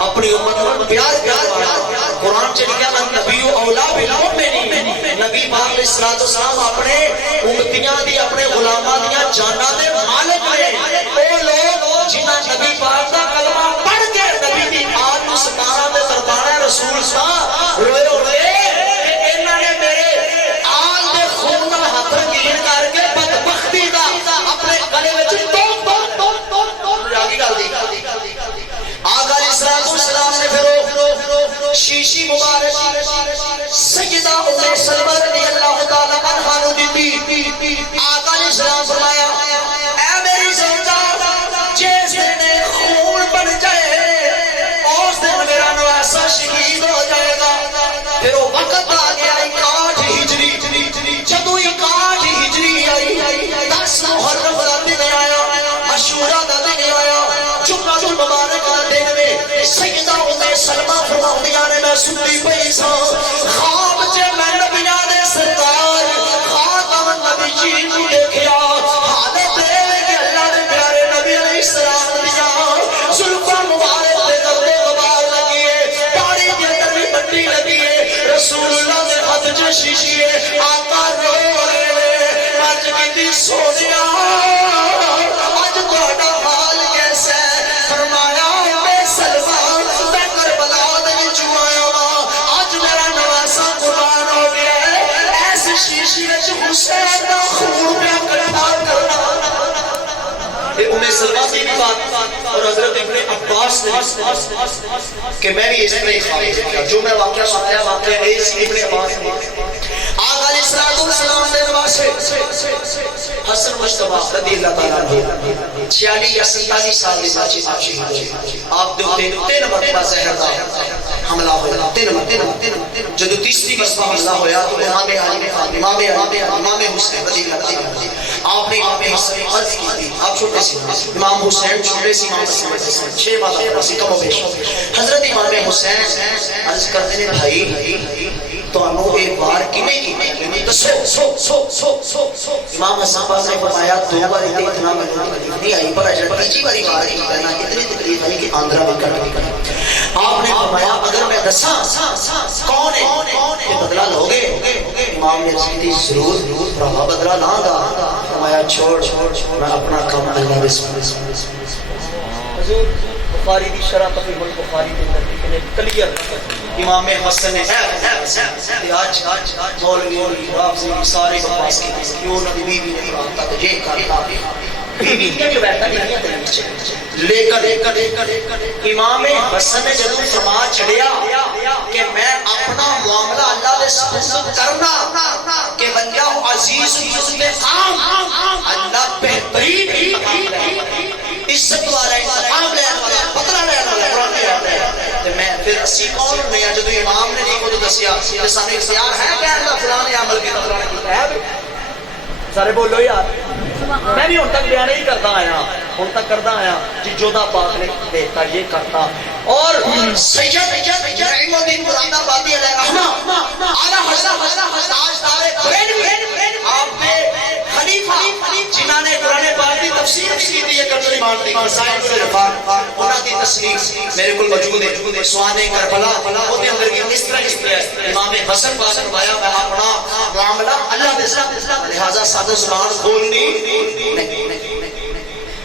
اپنی امت پر پیار کروالا قرآن چلی گیا نبی اولا بالمؤمنین نبی پاک علیہ السلام اپنے امتیاں دی اپنے غلاماں دیاں جاناں دے مالک ہیں وہ لوگ جنہاں نبی پاک دا کلمہ پڑھ کے نبی دی آل کو ستارہ دے دربار رسول صاحب روئے ہوئے کہ انہاں نے میرے آل دے خون دا ہاتھ گیر کر کے بدبختی دا اپنے گلے وچ آقا علیہ السلام نے پھر شیشی مبارک سیدہ ام سلمہ رضی اللہ تعالی عنہا نو دیتی آقا علیہ السلام فرمایا اے میری زوجہ جس دن خون بن جائے اس دن میرا نواسا شہید ہو جائے گا پھر وہ وقت آ گیا 61 ہجری جدو 61 ہجری آئی 10 محرم کا دن آیا عاشورا کا دن آیا جمعہ المبارک کا دن میں سیدہ ام سلمہ فرماندیاں نے میں سنتی پئی سا خواب جے میں نبیاں دے سردار خاتم النبیین کو دیکھیا حالت ہے کہ اللہ نے پیارے نبی علیہ السلام دیا زلفاں مبارک دے دردے غبار لگیے داڑھی دے اندر بھی مٹی لگیے رسول اللہ نے ہاتھ جو شیشی ہے آقا رو رہے آج کی سونیا آج تہاڈا حال کیسا ہے فرمایا میں سلمان میں کربلا دے وچ آیا وا آج میرا نواسا قربان ہو گیا ہے ایسی شیشی وچ حسین دا خون پہ اکٹھا کرنا ام سلمہ بات اور حضرت ابن عباس نے کہ میں بھی اس میں خواب کیا جو میں واقعہ سنایا واقعہ اس ابن عباس نے آقا علیہ السلام نے نواز سے حسن مصطفیٰ رضی اللہ تعالیٰ عنہ 46 یا 47 سال کی بچی آپ دے ہوتے 3 مرتبہ زہر دا حملہ ہویا 3 مرتبہ جدو تیسری مرتبہ حملہ ہویا تو امام حسین رضی اللہ تعالیٰ عنہ آپ نے امام حسین عرض کی تھی آپ چھوٹے سی امام حسین چھوٹے سی امام حسین 6 بات سی کم و بیش حضرت امام حسین عرض کرتے ہیں بھائی تو انہوں ایک بار کی نہیں کی سو امام حسن پاس نے فرمایا 2 بار اتنا میں نہیں آئی پر اجر تیجی باری بار کی کرنا اتنی تکلیف ہے کہ آندرہ بھی کرنا آپ نے فرمایا اگر میں دساں کون ہے کہ بدلہ لوگے امام نے رسید تھی ضرور رہا بدلہ لاں گا فرمایا چھوڑ میں اپنا کام اللہ رسول حضور بخاری دی شرح تفیق البخاری کے اندر کلیئر امام حسن نے آج مولوی حافظی سارے بپاس کی کیوں نبی بیوی نے قرآن تک یہ کرتا بیویاں جو بیٹھا نہیں ہیں لیکن امام حسن نے جدو فرما چھڑیا کہ میں اپنا معاملہ اللہ دے سپرد کرنا کہ اللہ عزیز جزد عام اللہ بہترین عزت والا انتقام لے والا پتلا لے والا قرآن لے والا تو میں پھر اسی کون نہیں جدو امام نے جی کو تو دسیا کہ سامنے اختیار ہے کہ اللہ فلان عمل کی فلان کی ہے سارے بولو یار میں بھی ان تک بیان نہیں کرتا آیا ان تک کرتا آیا جی جودہ پاک نے دیکھتا یہ کرتا اور سید نعیم الدین مراد آبادی علیہ رحمہ اعلیٰ حضرت تاجدار بریلوی آپ نے خلیفہ جنہاں نے قرآن پاک کی تفسیر کی تھی یہ کرنے مانتی مسائل سے رفاق انہاں کی تصنیف میرے کل موجود ہے سوان کربلا وہ دے اندر کی اس طرح امام حسن پاس فرمایا میں اپنا معاملہ اللہ دے لہذا سادہ زبان بولنی نہیں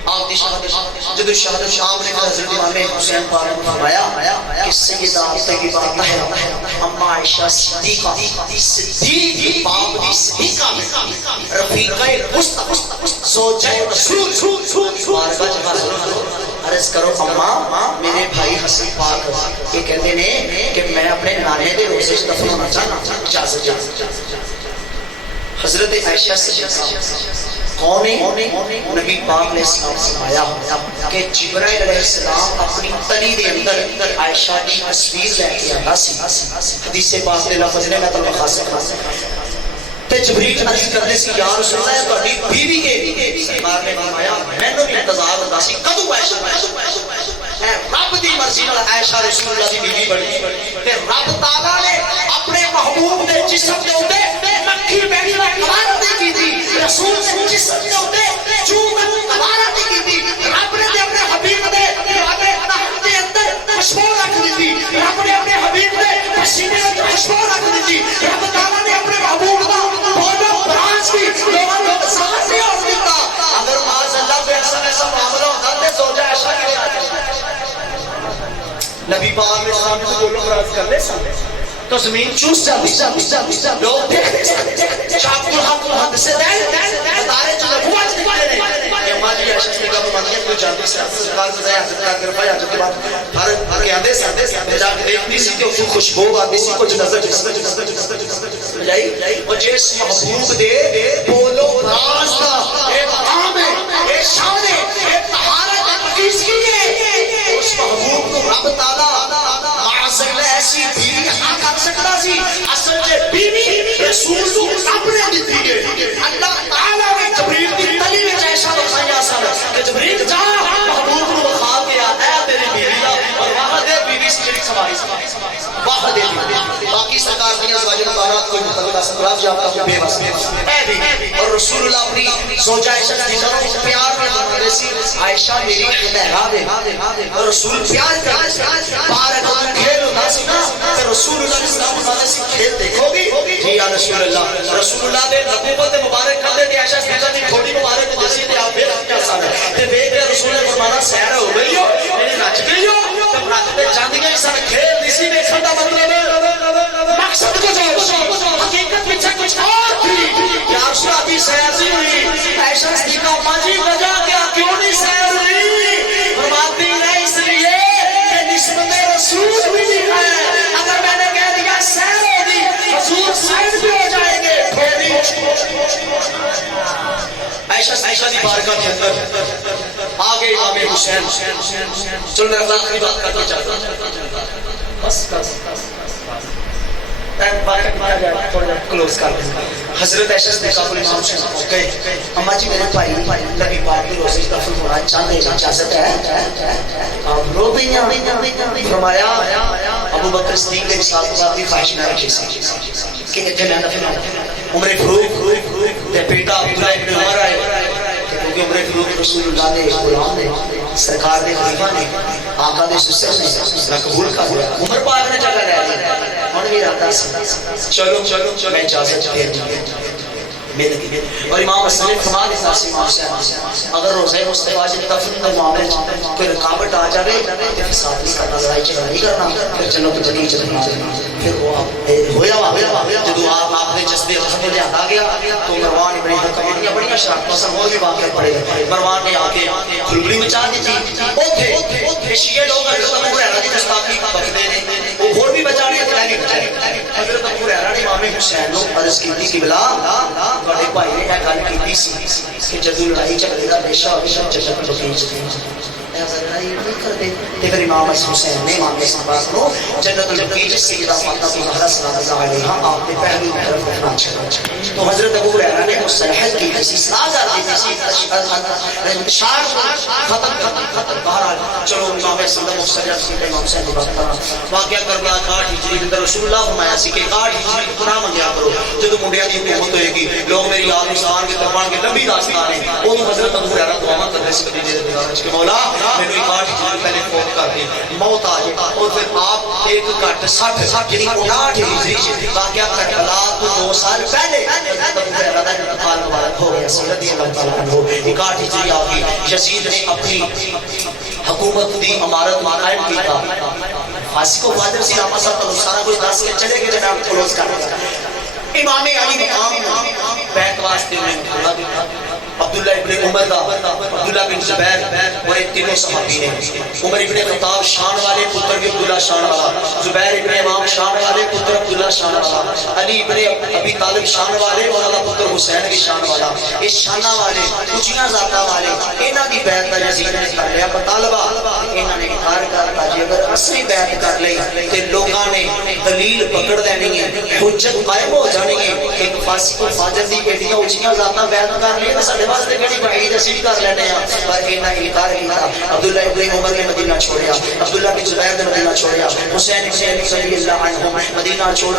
آپ دی شہادت جدو شہادت شام نے حضرت امام حسین پاک فرمایا کہ سیدہ طیبہ طاہرہ اما عائشہ صدیقہ صدیق باپ دی صدیقہ رفیقہ وسطی زوجہ رسول بارگاہ جہاں عرض کرو اما میرے بھائی حسن پاک یہ کہتے ہیں کہ میں اپنے نانے دے روزے سے دفن ہونا چاہنا اجازت حضرت عائشہ صدیقہ کون ہے نبی پاک نے فرمایا کہ جبرائیل علیہ السلام اپنی تلی دے اندر عائشہ کی تصویر لے کے آتا سی حدیث پاک دے لفظ نے میں تو خاص تے جبریل عرض کرنے سی یا رسول اللہ تہاڈی بیوی کے سرکار نے فرمایا مینوں بھی انتظار ہوندا سی کدوں عائشہ رب دی مرضی نال عائشہ رسول اللہ دی بیوی بنی تے رب تعالی نے اپنے محبوب دے جسم دے اوتے مکھی بیٹھی عبادت کی تھی رسول نے جسم دے اوتے چوم عبادت کی تھی رب نے اپنے حبیب دے تحت دے اندر خوشبو رکھ دی تھی رب نے اپنے حبیب دے پسینے دے خوشبو رکھ دی تھی رب تعالی نے اپنے محبوب دا بولو براز کی لوگوں کو ساتھ نہیں ہو دیتا اگر معاذ اللہ پہ ایسا معاملہ ہوتا تے زوجہ عائشہ کے لیے نبی پاک علیہ السلام نے بولو براز کر لے تو زمین چوس جاتی لوگ دیکھتے شاپ کو حق سے ادارے جو نبوت نکلے نہیں یہ مالی عائشہ نے کہا مانیت کو جانتی سے سرکار بزایا حضرت کا گرفہ حضرت کے بعد ہر کے آندے سے جا کے دیکھتی سی کہ وہ خوشبو آتی سی کچھ نظر جائی اور جیس محبوب دے بولو راز کا ایک عام ہے ایک شان ہے ایک طہارت ہے پکیز کی ہے اس محبوب کو رب تعالیٰ معاذ ایسی بیوی ہاں کر سکتا سی اصل جے بیوی رسول کو رب نے دیتی گئے اللہ تعالیٰ نے جبریل کی تلی میں جیسا بخایا سا کہ جبریل جا محبوب کو بخا گیا اے تیری بیوی دا اور وہاں دے بیوی سے جڑی سواری وہاں دے بیوی باقی سرکار دنیا زواج مبارات کوئی مطلب سنگراف جاتا ہوں بے بس اے بیوی اور رسول اللہ اپنی زوجہ عائشہ کی طرف پیار میں بنتے سی عائشہ میری خدہرہ دے اور رسول پیار کرتے سی بارک کھیل ہوتا سی نا کہ رسول اللہ علیہ السلام بنانے سی کھیل دیکھو گی جی یا رسول اللہ دے نبوت مبارک کر دے کہ عائشہ صدیقہ کی تھوڑی مبارک جیسی تھی آپ بے رکھ کیا سارے تے دیکھ کے رسول اللہ فرمانا سیر ہو گئی ہو میری نچ گئی ہو تب نچتے چاندی گئی سارے کھیل اسی میں کھڑا مطلب مقصد کو جو حقیقت پیچھے کچھ اور تھی یا رسول اللہ بھی سیازی ہوئی عائشہ صدیقہ ماجی وجہ کیا کیوں نہیں سیر ہوئی عائشہ دی بارگاہ کے اندر آگے امام حسین. چلو میں آخری بات کرنا چاہتا ہوں. بس کلوز کر دیں. حضرت عائشہ صدیقہ کو امام حسین پہنچ گئے. اما جی میرے بھائی نبی پاک کی روزی دفن ہونا چاہتے ہیں، اجازت ہے؟ آپ رو بھی ہیں. فرمایا ابو بکر صدیق کے ساتھ کی خواہش نہ رکھی سی کہ اتنے میں دفن ہوں. عمر فاروق تے بیٹا عبداللہ ابن عمر آئے کیونکہ عمر فاروق رسول اللہ دے غلام نے، سرکار دے خلیفہ نے، آقا دے سسر نے قبول کر لیا. عمر پاک نے جگہ لے لی. ہن بھی رہتا سی چلو میں اجازت دے دوں مل گئی. اور امام حسن نے فرما دیا سی امام صاحب اگر روزہ مصطفیٰ جی دفن کے معاملے کوئی رکاوٹ آ جائے تو فساد نہیں کرنا، لڑائی جھگڑا نہیں کرنا. پھر چلو تو جدید چلنا. پھر وہ ہویا جدو آپ نے جذبے رسم لے آتا گیا تو مروان ابن حکم نے بڑی شرارتوں سے اور بھی واقعہ پڑے. مروان نے آ کے کھلبڑی مچا دی تھی. اوتھے شیعہ لوگ ابو ہریرہ دی گستاخی بکدے نے، وہ اور بھی بچانے تے نہیں بچانے. حضرت ابو ہریرہ نے امام حسین نو عرض کی کہ بلا بڑے بھائی نے یہ گل کی سی کہ جدو لڑائی جھگڑے کا پیشہ ہوگی جنت بخیر پھر امام حسین نے امام صاحب کو جنت البقیع سیدہ فاطمہ الزہرا سلام اللہ علیہا آپ نے پہلی طرف دفنا چھوڑا. تو حضرت ابو ہریرہ نے مصلحت کی کسی سازا دی سی انتشار ختم. بہرحال چلو امام حسین نے مصلحت کی امام حسین کی بات کرنا. واقعہ کربلا 61 ہجری کے اندر رسول اللہ فرمایا سی کہ 61 ہجری کو نہ منگیا کرو جدو منڈیاں دی حکومت ہوئے گی لوگ میری یاد نثار کے تربان کے لمبی داستان ہے. وہ حضرت ابو ہریرہ دعا کرتے سے مدینے دے دیوار وچ کہ مولا میں نے 61 ہجری پہلے فوت کر دی موت آ جائے اور پھر آپ ایک گھٹ 60 یعنی 59 ہجری واقعہ کربلا کو 2 سال پہلے حضرت ابو ہریرہ کا انتقال مبارک ہو گیا سی رضی اللہ تعالی عنہ. 61 ہجری آ گئی. یزید نے اپنی حکومت دی امارت قائم کیتا. فاسق و فاجر سی آپا صاحب سارا کچھ دس کے چلے گئے جناب کلوز کر دیا. امام علی مقام بیت واسطے میں کھڑا بھی تھا. عبداللہ ابن عمر دا، عبداللہ بن زبیر اور ایک تینوں صحابی نے. عمر ابن خطاب شان والے پتر کے عبداللہ شان والا، زبیر ابن امام شان والے پتر عبداللہ شان والا، علی ابن ابی طالب شان والے اور اللہ پتر حسین کی شان والا. اس شانہ والے اونچیاں ذاتاں والے انہاں دی بیعت دا یزید نے کر لیا. مطالبہ انہاں نے انکار کرتا جی اگر اصلی بیعت کر لئی تے لوگاں نے دلیل پکڑ لینی ہے، حجت قائم ہو جانی ہے. ایک فاسق و فاجر دی ایڈیاں اونچیاں ذاتاں بیعت کر لئی تے واسطے بڑی بعید اسی کر لینے ہیں. پر انہاں انکار کیتا. عبداللہ ابن عمر نے مدینہ چھوڑیا، عبداللہ بن زبیر نے مدینہ چھوڑیا، حسین بن علی رضی اللہ عنہ مدینہ چھوڑ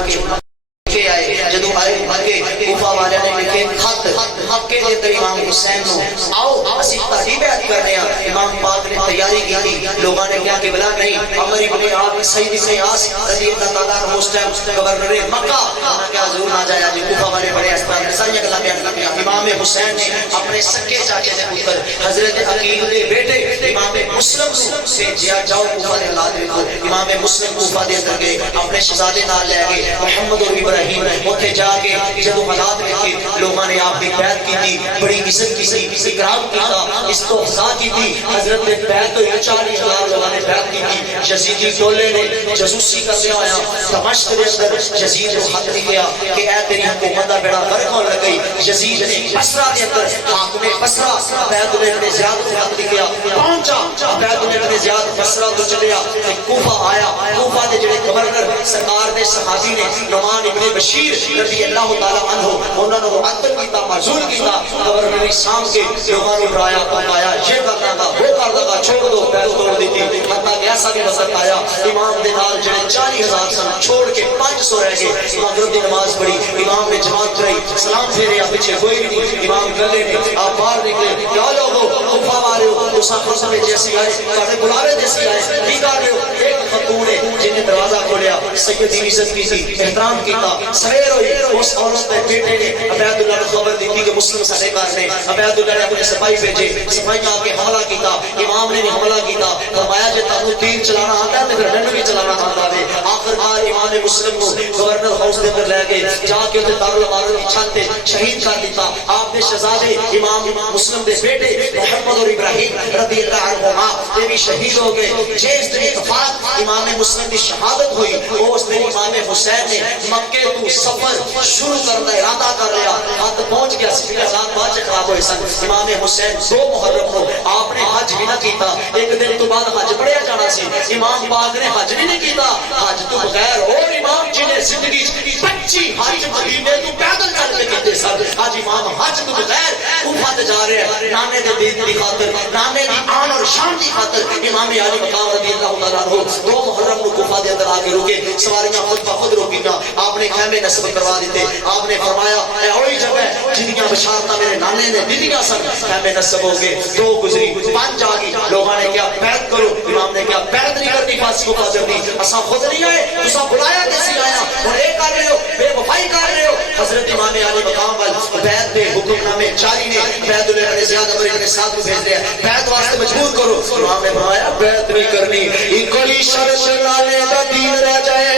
کے آئے. جدو آئے مکے کوفہ والے نے لکھے خط مکے دے اندر امام حسین نو آؤ اسی تہاڈی بیعت کرنے ہیں. امام پاک نے تیاری کی تھی. لوگوں نے کہا کہ بلا نہیں. عمر ابن عاص سعید ابن عاص رضی اللہ تعالیٰ عنہ اس ٹائم گورنر مکہ انہوں نے حضور نہ جایا جی کوفہ والے بڑے اس طرح ساری گلاں بیان کرتے ہیں. امام حسین نے اپنے سکے چاچے دے پتر حضرت عقیل دے بیٹے امام مسلم سے جیا جاؤ کوفہ دے حالات دیکھو. امام مسلم کوفہ دے اندر گئے اپنے شہزادے نال لے گئے محمد اور ابراہیم. اوتھے جا کے جدو حالات دیکھے لوگوں نے آپ کی بیعت کی تھی، بڑی عزت کی تھی، اکرام کیتا، استحضاء کی تھی. حضرت نے بیعت ہوئی 40,000 لوگوں نے بیعت کی تھی. یزیدی ٹولے نے جاسوسی کرتے آیا دمشق دے اندر یزید کو خط لکھیا کہ اے تیری حکومت دا بیڑا غرق ہون لگئی. یزید نے بصرہ دے اندر حاکم بصرہ عبیداللہ ابن زیاد کو خط لکھیا پہنچا. عبیداللہ ابن زیاد بصرہ تو چلیا کوفہ آیا. کوفہ دے جڑے گورنر سرکار دے صحابی نے نعمان ابن بشیر رضی اللہ تعالی عنہ انہوں نے معطل کیتا، معزول کیتا. گورنر شام کے لوگوں نے برایا پکایا یہ کرنا تھا وہ کرنا تھا چھوڑ دو بیعت توڑ دی تھی. حتیٰ کہ ایسا بھی وقت آیا امام دے نال جڑے 40,000 سن چھوڑ کے 500 رہ گئے. مغرب دی نماز پڑھی امام نے جماعت کرائی سلام پھیریا پیچھے کوئی بھی نہیں. امام گلے میں آپ باہر نکلے کیا لوگو کوفہ والے ہو تساں خصم جیسی آئے تہاڈے بلاوے جیسی آئے کی کر رہے ہو. ایک خاتون ہے جن نے دروازہ کھولیا سید دی عزت کی تھی احترام کیتا. سویر ہوئی اس عورت کے بیٹے نے عبیداللہ کو خبر دی کہ مسلم سارے گھر نے. عبیداللہ نے اپنے سپاہی بھیجے، سپاہی آ کے حملہ کیتا. امام نے بھی حملہ کیتا. فرمایا جے تانوں تیر چلانا آتا ہے تو پھر ڈنڈ بھی چلانا آتا ہے. آخرکار امام مسلم کو گورنر ہاؤس دے اندر لے گئے جا کے تے دارالعمارت کی چھت تے شہید کر دیتا. آپ نے شہزادے امام مسلم دے بیٹے محمد اور ابراہیم رضی اللہ عنہما یہ بھی شہید ہو گئے. جس دن اتفاق امام مسلم کی شہادت ہوئی اس دن امام حسین نے مکے تو سفر شروع کرنا ارادہ کر لیا. حد پہنچ گیا سفیر آزاد بادشاہ خراب ہوئے سن. امام حسین 2 محرم کو آپ نے حج بھی نہ کیتا. ایک دن تو بعد حج پڑھیا جانا سی. امام پاک نے حج بھی نہیں کیتا. حج تو بغیر اور امام جی نے زندگی 25 حج مدینے تو پیدل چل کے کیتے سن. آج امام حج تو بغیر کوفہ تے جا رہے ہیں نانے دے دین دی خاطر, نانے دی آن اور شان دی خاطر. امام علی مقام رضی اللہ تعالیٰ عنہ 2 محرم کو کوفہ دے اندر آ کے رکے. سواریاں خود بخود روکی نا. آپ نے خیمے نصب کروا دیتے. آپ نے فرمایا اے وہی جگہ جنیاں بشارتاں میرے نانے نے دیدیاں سن. خیمے نصب ہو گئے. 2 گزری 5 آ گئی. لوگوں نے کیا بیعت کرو. امام نے کیا بیعت نہیں کرنی فاسق و فاجر دی. اساں خود نہیں آئے تساں بلایا کسی آیا اور اے کر رہے ہو بے وفائی کر رہے ہو. حضرت امام علی مقام وال بیعت دے حکم نامے جاری نے بیعت علیہ بن زیاد امر ابن سعد کو بھیج دیا بیعت واسطے مجبور کرو. امام نے فرمایا بیعت نہیں کرنی. اکلی شرط نانے دا دین رہ جائے,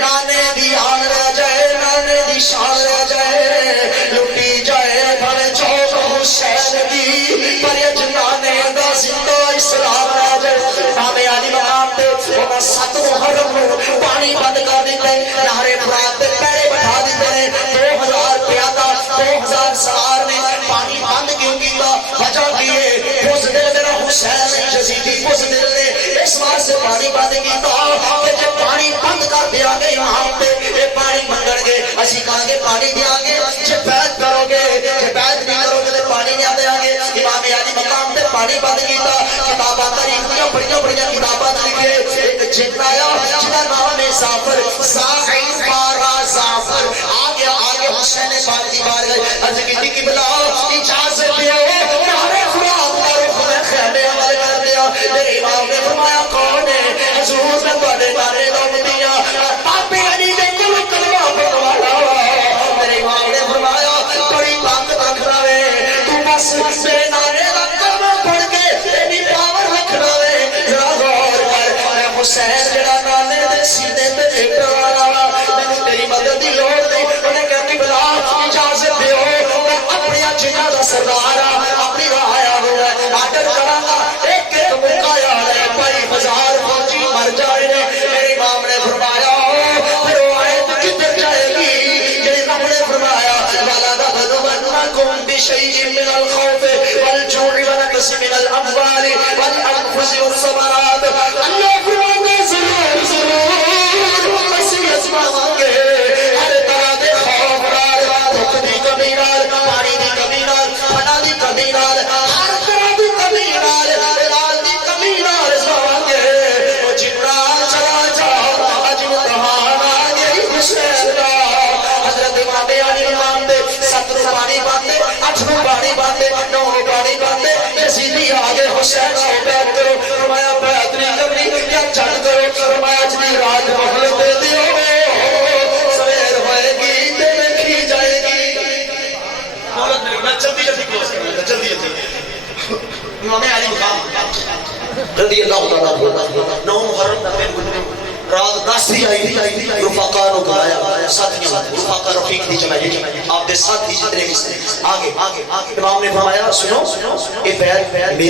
نانے دی آن رہ جائے, نانے دی شان رہ جائے, لٹی جائے بھلے چوک حسین دی پر یہ جنانے دا زندہ اسلام رہ جائے. امام علی مقام تے انہاں 7 محرم پانی بند کر دیتے. نہر فرات تے پیرے بٹھا دیتے. 2000 پیادہ 2000 سوار نے پانی بند کیوں کیتا؟ وجہ کیے بزدل میرا حسین یزیدی بزدل نے اس بار سے پانی بند کیتا کہ جب پانی بند کر دیا گے وہاں پہ یہ پانی منگن گے. اسی کہاں گے پانی دیا گے جب بیعت کرو گے, جب بیعت نہیں کرو گے تو پانی نہیں دیا گے. امام علی مقام تے پانی بند کیتا. کتاباں تاریخیاں بڑیاں کتاباں لکھے. ایک جن آیا جنہاں نام ہے زعفر زاعین پارا زعفر آگے حسین پاک دی بار گئے. عرض کی قبلہ اجازت دیو نہرے فرات کا رخ میں خیمے عمل کر دیا. میرے امام نے فرمایا کون ہے؟ حضور نے بڑے نانے دو دیا پاپے علی دے کل کلمہ پڑھوانا. میرے امام نے فرمایا بڑی طاقت رکھنا ہے تو بس میرے نانے دا کلمہ پڑھ کے تیری پاور رکھنا ہے. ذرا غور کر حسین جڑا نانے دے سینے تے لیٹا والا میں تیری مدد دی لوڑ نہیں. انہیں کہتی بلا اجازت دیو میں اپنی جنہ دا سردار اپنی راہ آیا ہوا ہے آڈر کرا گا. ایک موقع یاد ہے بھائی بازار فوجی مر جائے. میرے امام نے فرمایا پھر وہ آیت کدھر جائے گی؟ جی رب نے فرمایا والا دا بلونکم بشیء من الخوف والجوع ونقص من الاموال والانفس والثمرات. اللہ فرماتے ضرور وصیت مانگے ہر طرح دے خوف نال, دکھ دی کمی نال, پانی دی کمی نال, کھانا دی کمی نال, ہر طرح دی کمی نال, لال دی کمی نال مانگے. او جنرال چلا جا اج امتحان آ گئی حسین دا. حضرت امام علی امام دے 7 نو پانی باندے, 8 نو پانی باندے, 9 نو پانی باندے. یزیدی آگے حسین سے بیعت کرو. فرمایا بیعت نہیں کرنی کیا چھڈ کرو. فرمایا اج دی رات مہلت دے دیو سویر ہوئے گی تے دیکھی جائے گی. مہلت میرے میں جلدی کلوز کرنا جلدی. امام علی مقام رضی اللہ تعالیٰ عنہ 9 محرم کا دن رات 10 ہی آئی. رفاقہ نے بلایا ساتھیوں رفاقہ رفیق دی جماعت آپ دے ساتھی جتنے بھی آگے امام نے فرمایا سنو یہ بیعت میری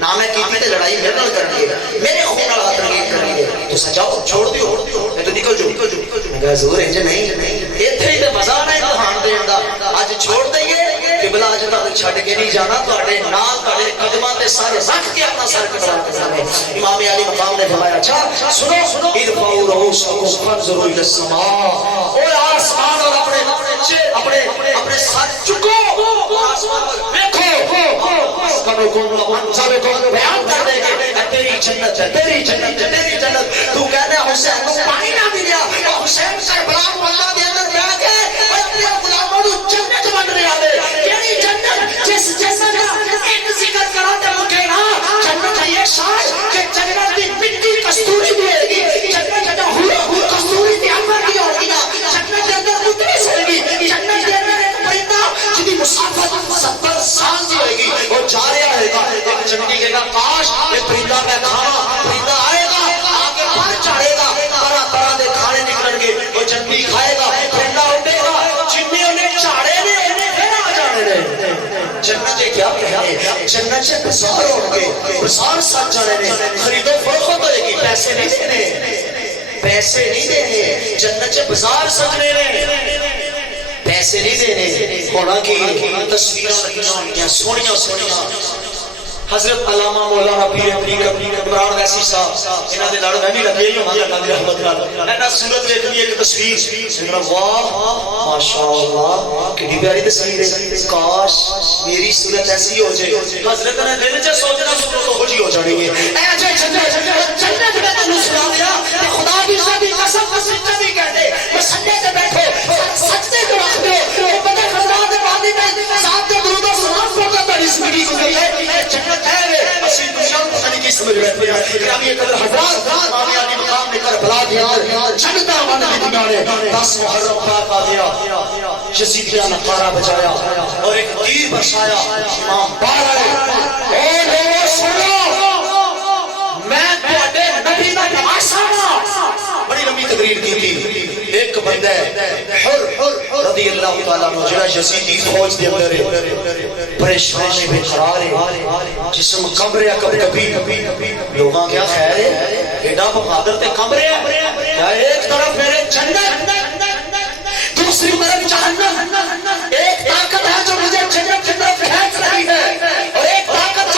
نہ میں کیتی تے لڑائی میرے نال کرنی ہے, میرے خون نال ہاتھ رنگیت کرنی ہے. تو سجاؤ چھوڑ دیو میں تو نکل جو. میں کہا حضور انج نہیں ایتھے ہی تے مزہ آنا امتحان دین دا. اج چھوڑ دئیے قبلہ اج تک چھڈ کے نہیں جانا تواڈے نال تواڈے قدماں تے سر رکھ کے اپنا سر کٹا کرنا ہے. امام علی مقام نے فرمایا اچھا سنو ارفعوا رؤوسکم فانظروا الى السماء. او آسمان اور اپنے سر چکو آسمان پر دیکھو کرو کون سب کو بیان کر دے گا تیری جنت ہے تیری جنت ہے تیری جنت. تو کہنا حسین کو پانی نہ ملیا حسین کربلا واللہ دے اندر بیٹھ کے اپنے غلاموں کو جنت بن رہا ہے. یعنی جنت جس جیسا ایک ذکر کرا تے مکے نا جنت یہ شان کہ جنت دی مٹی کستوری دے گی. جنت جدا ہوا کستوری دی انور دی ہوگی نا. جنت کے اندر اتنی سے گی. جنت کے اندر ایک پرندہ جدی مسافت 70 سال دی ہوئے گی وہ جا رہا ہے گا. ایک چنڈی کے گا کاش یہ پرندہ میں کھانا. پرندہ آئے گا آگے پر چڑھے گا طرح طرح دے کھانے نکلن گے. وہ چنڈی کھائے گا پرندہ اٹھے گا جنہیں انہیں چاڑے نے انہیں پھر آ جانے نے. جنت کیا کہنے جنت سے بازار ہوں گے بازار ساتھ جانے نے خرید و فروخت ہوئے گی پیسے نہیں دینے پیسے نہیں دینے جنت سے بازار سجنے نے پیسے نہیں دینے ہونا کی تصویریں رکھنا ہوئی ہیں سونیاں سونیاں حضرت علامہ مولانا پیر امریکہ عمران ویسی صاحب انہاں دے لڑ میں بھی لگے ہوں اللہ تعالی رحمت نال اینا صورت دیکھنی ایک تصویر میرا واہ ماشاءاللہ کتنی پیاری تصویر ہے کاش میری صورت ایسی ہو جائے حضرت نے دل وچ سوچنا صورت ہو جی ہو جانی ہے اے جے جنت میں تینوں سنا دیا تے خدا کی ذات کی قسم سچا بھی کہتے بس سجدے تے بیٹھو سجدے تے رکھ دو او بندے خدا دے وادی میں ذات دے درود و سلام پڑھتا تے زندگی گزر ہے جنت ہے اسی دنیا کو خالی کی سمجھ بیٹھے ہیں کہ ابھی قدر حضرات امام علی مقام نے کربلا کے اندر جنت آمن کی دنیا نے 10 محرم پاک آ گیا یزید کا نقارہ بجایا اور ایک تیر برسایا امام باہر آئے اے لوگوں سنو میں تواڈے نبی دا نواسا بڑی لمبی تقریر کی تھی ایک بندہ حر رضی اللہ تعالیٰ عنہ جڑا یزیدی فوج دے اندر ہے پریشان ہے بے قرار ہے جسم کم رہا کبھی لوگاں کیا خیر ہے ایڈا بہادر تے کم رہا کیا ایک طرف میرے جنت دوسری طرف جہنم ایک طاقت ہے جو مجھے جنت کی طرف کھینچ رہی ہے اور ایک طاقت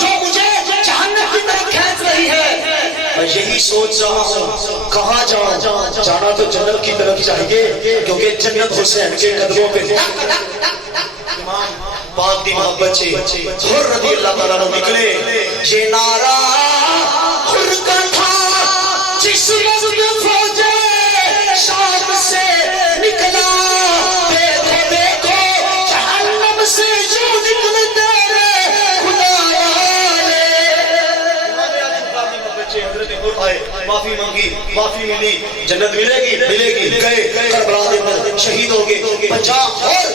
جو مجھے جہنم کی طرف کھینچ رہی ہے میں یہی سوچ رہا ہوں کہاں جاؤں جانا تو جنت کی طرف چاہیے کیونکہ جنت حسین کے قدموں پہ امام پاک دی محبت سے حر رضی اللہ تعالیٰ عنہ نکلے یہ نعرہ حر کا تھا جس وقت فوج شام سے نکلا دیکھو جہنم سے جو نکلتے معافی مانگی معافی ملی جنت ملے گی گئے کربلا دے اندر شہید ہو گئے 50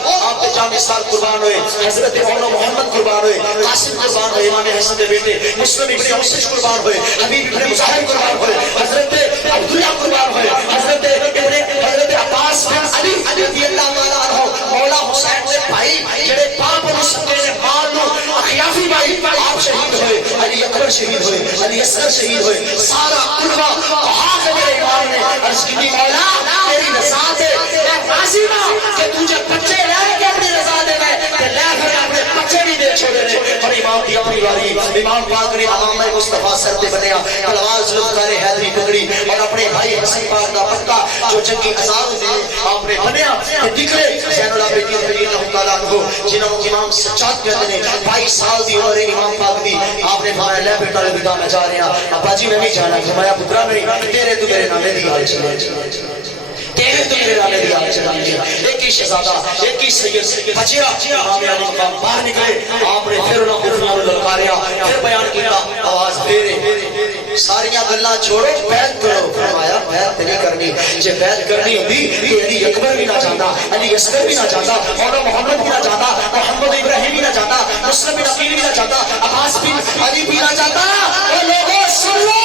اور آپ کے جان نثار قربان ہوئے حضرت مولانا محمد قربان ہوئے قاسم قربان ہوئے امام حسن کے بیٹے مسلم ابن مسلم قربان ہوئے حبیب ابن مظاہر قربان ہوئے حضرت عبداللہ قربان ہوئے حضرت عباس بن علی رضی اللہ تعالیٰ عنہ مولا حسین کے بھائی جڑے پاپ مسلم نے مال نو اخیافی بھائی آپ شہید ہوئے علی اکبر شہید ہوئے علی اصغر شہید ہوئے سارا قربا وہاں سے میرے امام نے عرض کی مولا تیری رضا دے میں راضی ہوں کہ تجھے بچے لائے کہ اپنی رضا دے میں کہ لے کر اپنے بچے بھی دے چھوڑے رہے اور امام کی اپنی باری امام پاک نے امام مصطفیٰ سر پہ بنیا تلوار ذوالفقار حیدری پکڑی اور اپنے بھائی حسن پاک کا پکا جو جنگی آزاد ہوئے آپ نے بنیا نکلے زین العابدین رضی اللہ تعالیٰ عنہ جنہوں امام سجاد کہتے ہیں 22 سال دی عمر امام پاک دی آپ نے فرمایا لے بیٹا الوداع میں جا رہے ہیں ابا جی میں بھی جانا فرمایا پترا نہیں تیرے تو میرے نامے دی حال چلے تیرے تو میرے نامے دی حال چلے ایک ہی شہزادہ ایک ہی سید حجیرہ امام علی مقام باہر نکلے آپ نے پھر انہوں خفیہ میں للکاریا پھر بیان کیا آواز پھیرے ساریاں گلہ چھوڑو بیعت کرو فرمایا بیعت نہیں کرنی جے بیعت کرنی ہوتی تو علی اکبر بھی نہ جانا علی اصغر بھی نہ جانا مولانا محمد بھی نہ جانا محمد ابراہیم بھی نہ جانا مسلم بن عقیل بھی نہ جانا عباس بن علی بھی نہ جانا اے لوگوں سن لو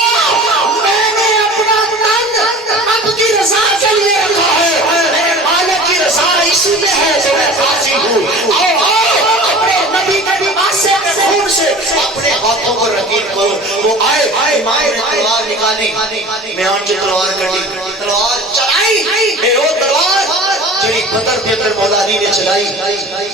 میں نے اپنا تن اب کی رضا کے لیے رکھا ہے میرے مالک کی رضا اسی میں ہے جو میں راضی ہوں آؤ اپنے نبی کے واسطے کے خون سے اپنے ہاتھوں کو رقیب کرو وہ آئے امام نے تلوار نکالی میان جو تلوار کٹی تلوار چلائی اے وہ تلوار جڑی بدر دے اندر مولا علی نے چلائی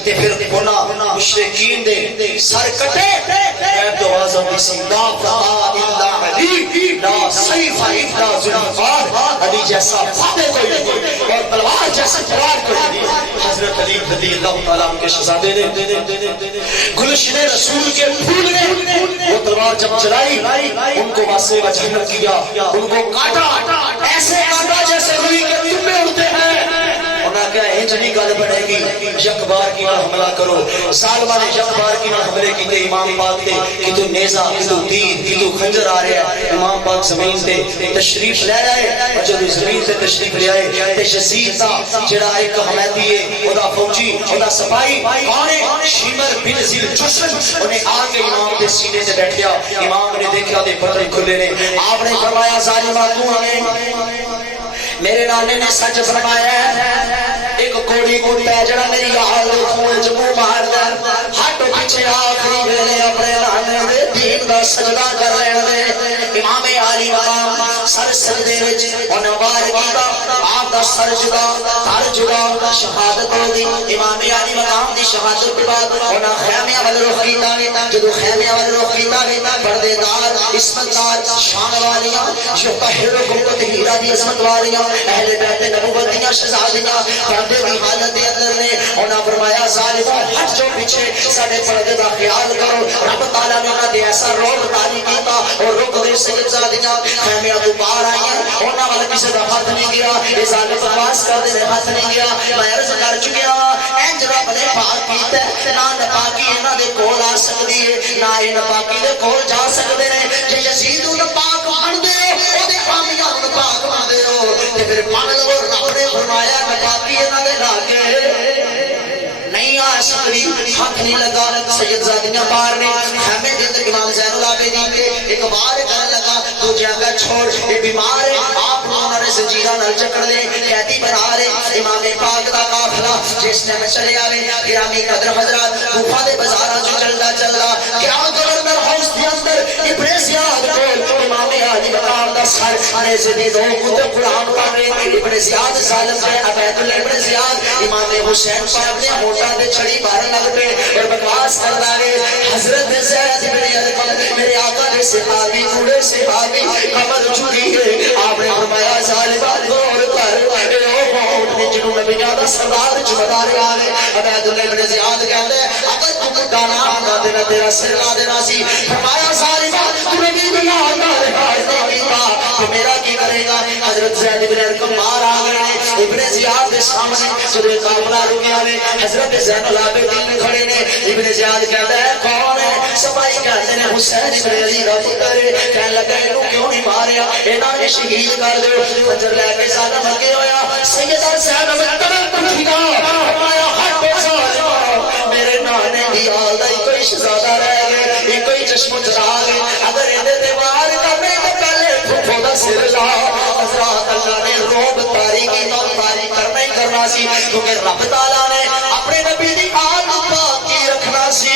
تے پھر بولا مشرکین دے سر کٹے میں تو آزم اسی لا فتا الا علی لا سیف الا ذوالفقار علی جیسا فاتح کوئی نہیں اور تلوار جیسا تلوار کوئی نہیں حضرت علی رضی اللہ تعالیٰ عنہ کے شہزادے نے گلشن رسول کے پھول نے وہ تلوار جب چلائی ان کو واسطے کا جہنم کیا ان کو کاٹا ایسے کاٹا جیسے روئی کے تمے اڑتے ہیں انہاں کیا ہنجنی گل بڑھے گی یک بار کی نہ حملہ کرو ظالمہ نے یک بار کی نہ حملے کی تے امام پاک تے کہ تو نیزہ کہ تو تیر کہ تو خنجر آ رہا ہے امام پاک زمین تے تشریف لے آئے اور جب زمین تے تشریف لے آئے تے یزید دا جڑا ایک حمیدی ہے او دا فوجی او دا سپاہی کون ہے شیمر بن ذی الجشن انہیں آ کے امام دے سینے تے بیٹھ گیا امام نے دیکھا تے پتھر کھلے نے آپ نے فرمایا ظالمہ تو ہمیں میرے نانے نے سچ فرمایا ہے ایک کوڑی کتا ہے جڑا میری حال دے خون چ منہ مار دا وچ انہاں وار کیتا آپ دا سر جدا شہادت ہو گئی امام علی مقام دی شہادت کے بعد انہاں خیمے ول رخ کیتا جدو خیمے ول رخ کیتا پردے دار عصمت دار شان والیاں جو طاہر کو تہیرا دی عظمت والیاں اہل بیت نبوت دیاں شہزادیاں پردے دی حالت دے اندر نے انہاں فرمایا ظالمو ہٹ جو پیچھے ساڈے پردے دا خیال کرو رب تعالی نے انہاں دے ایسا روب تاری کیتا اور رک دے سیدزادیاں خیمے تو باہر آئیاں انہاں وال کسے دا ہاتھ نہیں گیا یہ ظالم بکواس کر دے ہاتھ نہیں گیا میں عرض کر چکیا انج رب نے پاک کیتا نہ نپاکی انہاں دے کول آ سکدی ہے نہ اے نپاکی دے کول جا سکدے نے جے یزید نو پاک بن دے او دے کامیاب نو پاک بن دے ہو تے پھر بن لو رب نے فرمایا نپاکی انہاں دے لاگے نہیں آ سکتی حق نہیں لگا سیدزادیاں باہر نے خیمے دے اندر امام زین العابدین کے ایک بار کرنے لگا تو جگہ چھوڑ یہ بیمار ہے آپ انہوں نے زنجیرہ نل چکر دے قیدی بنا رہے امام پاک دا قافلہ جس نے میں چلے آوے گرامی قدر حضرات کوفہ دے بازاراں جو چلدا کیا گورنر ہاؤس دے اندر ابن زیاد کو امام علی مقام دا سر نیزے دی دو کتے قرآن پڑھ رہے ابن زیاد ظالم سے عبید اللہ ابن زیاد امام حسین صاحب نے موٹا دے چھڑی باہر لگ پہ اور بکواس کر لائے حضرت زید ابن ارقم میرے آقا نے صحابی بوڑھے صحابی قبر چوری ہے آپ نے فرمایا ظالمہ غور کر جنہوں نبیان دا سردار جمدار آنے عبید اللہ ابن زیاد کہتے ہیں اگر تم گانا آنا دینا تیرا سر نہ دینا سی فرمایا ظالمہ تمہیں بھی دنیا آنا رہا تو میرا کی کرے گا حضرت زید ابن ارقم باہر آ گئے ابن زیاد کے سامنے جب قافلہ رکیا ہے حضرت زین العابدین کھڑے نے ابن زیاد کہتا ہے کون ہے سپاہی کہتے ہیں حسین ابن علی کا پتر ہے کہنے لگا انہوں کیوں نہیں ماریا انہاں نے شہید کر دو خنجر لے کے ظالم اگے ہویا سیدہ زینب تڑپ اٹھیا فرمایا ہٹ ظالما میرے نانے دی آل دا کوئی شہزادہ رہ گئے کوئی چشم چراغ اگر اندے تے وار کرنے تو پہلے پھپھو دا سر لا حضرات اللہ نے روب تاری کی تو تاری کرنا ہی کرنا سی کیونکہ رب تعالیٰ نے اپنے نبی دی آل پاک کی رکھنا سی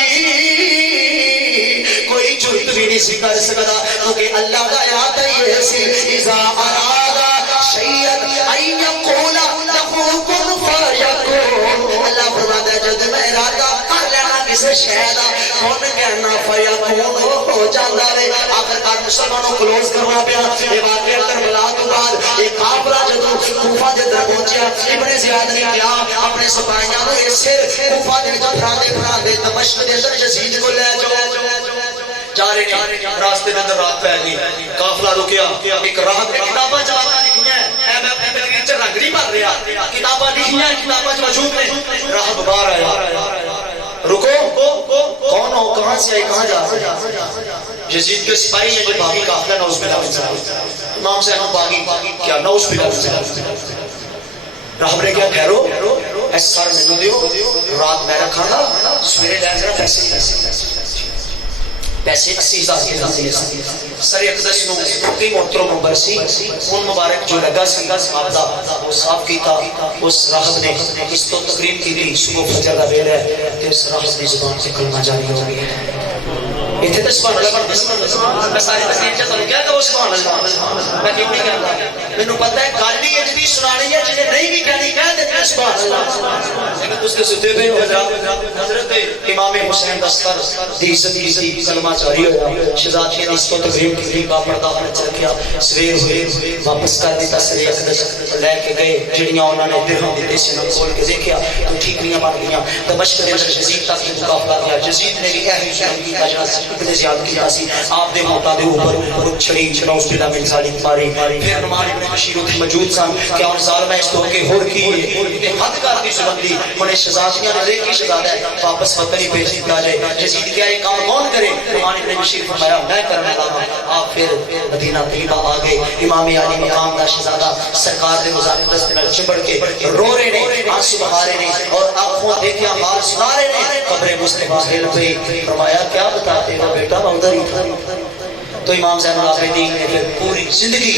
کوئی جرت بھی نہیں سی کر سکتا کیونکہ اللہ کا یاد ہے سی اذا ارادہ شیئن این یقولا لہو کن فیکون اللہ فرماتا ہے جب میں ارادہ کر لینا کسے شہدہ کون کہنا فیکون ہو جاندہ رہے آخر کار مسلمانوں کلوز کرنا پیا یہ واقعہ کربلا تو بعد ایک کافرہ جدو کوفہ دے در پہنچیا ابن زیاد نے کیا اپنے سپاہیاں نے یہ سر کوفہ دے جو پھراندے دمشق دے اندر یزید کو لے جا رہے ہیں راستے میں اندر رات پہ گئی قافلہ رکیا ایک راہت میں کتابہ جوانا لکھی ہیں اے میں اپنے دل کے رنگ نہیں بن رہا کتابہ لکھی ہیں کتابہ موجود میں راہت باہر آیا رکو کون ہو کہاں سے آئی کہاں جا رہے یزید کے سپاہی ہیں جو باغی قافلہ نوز بلا امام سے ہم باغی کیا نوز بلا راہب نے کیا کہہ رو ایس سر میں نو دیو رات میں رکھا گا سویرے لے جانا پیسے 80,000 کے داخلے سر اقدس نو مقیم محترم برسی ان مبارک جو لگا سی آبدہ وہ صاف کی تھا اس راہب نے اس تو تقریب کی تھی صبح فجر کا بیر ہے کہ اس راہب نے زبان سے کلمہ جاری ہو گئی ہے اتنے تو سبحان اللہ میں ساری تقریب چاہتا ہوں کیا کہ وہ سبحان اللہ میں کیوں نہیں کہتا میں نے پتہ ہے گالی یہ جدی سنانی ہے جنہیں نہیں بھی کہنی کہہ دیتے ہیں سبحان اللہ لیکن اس کے ستے ہوئے حضرت امام حسین دستر دی عزت کی تھی کلمہ جاری ہوا شہزاد کی اس کو تقریب کی تھی کا پردہ میں چل گیا سویر ہوئے واپس کر دیتا سری اقدس لے کے گئے جڑیاں انہوں نے درہم دیتے سے نہ کھول کے دیکھیا تو ٹھیکریاں بن گیا دمشق دے اندر یزید تک مقابلہ کیا یزید نے بھی اہل شرم کی تجاز ابن زیاد کی سی آپ دے موتا دے اوپر چھڑی چھڑاؤس بلا من ظالم ماری پھر نمان ابن بشیر موجود سن کہ ان ظالمہ اس تو کہ ہور کی حد کر دی سبندی انہیں شہزادیاں نے دیکھ کی شہزادہ ہے واپس وطنی بھیج دیتا جائے یزید کیا یہ کام کون کرے نمان ابن بشیر فرمایا میں کرنے لگا آپ پھر مدینہ طیبہ آ گئے امام علی مقام دا شہزادہ سرکار دے مزاقدس میں چبڑ کے رو رہے نے آنسو بہارے نے اور آنکھوں دیکھیا حال سنا رہے نے قبر مصطفیٰ ہل پہ فرمایا کیا بتاتے ہو بیٹا ادھر ہی تھا تو امام زین العابدین نے پھر پوری زندگی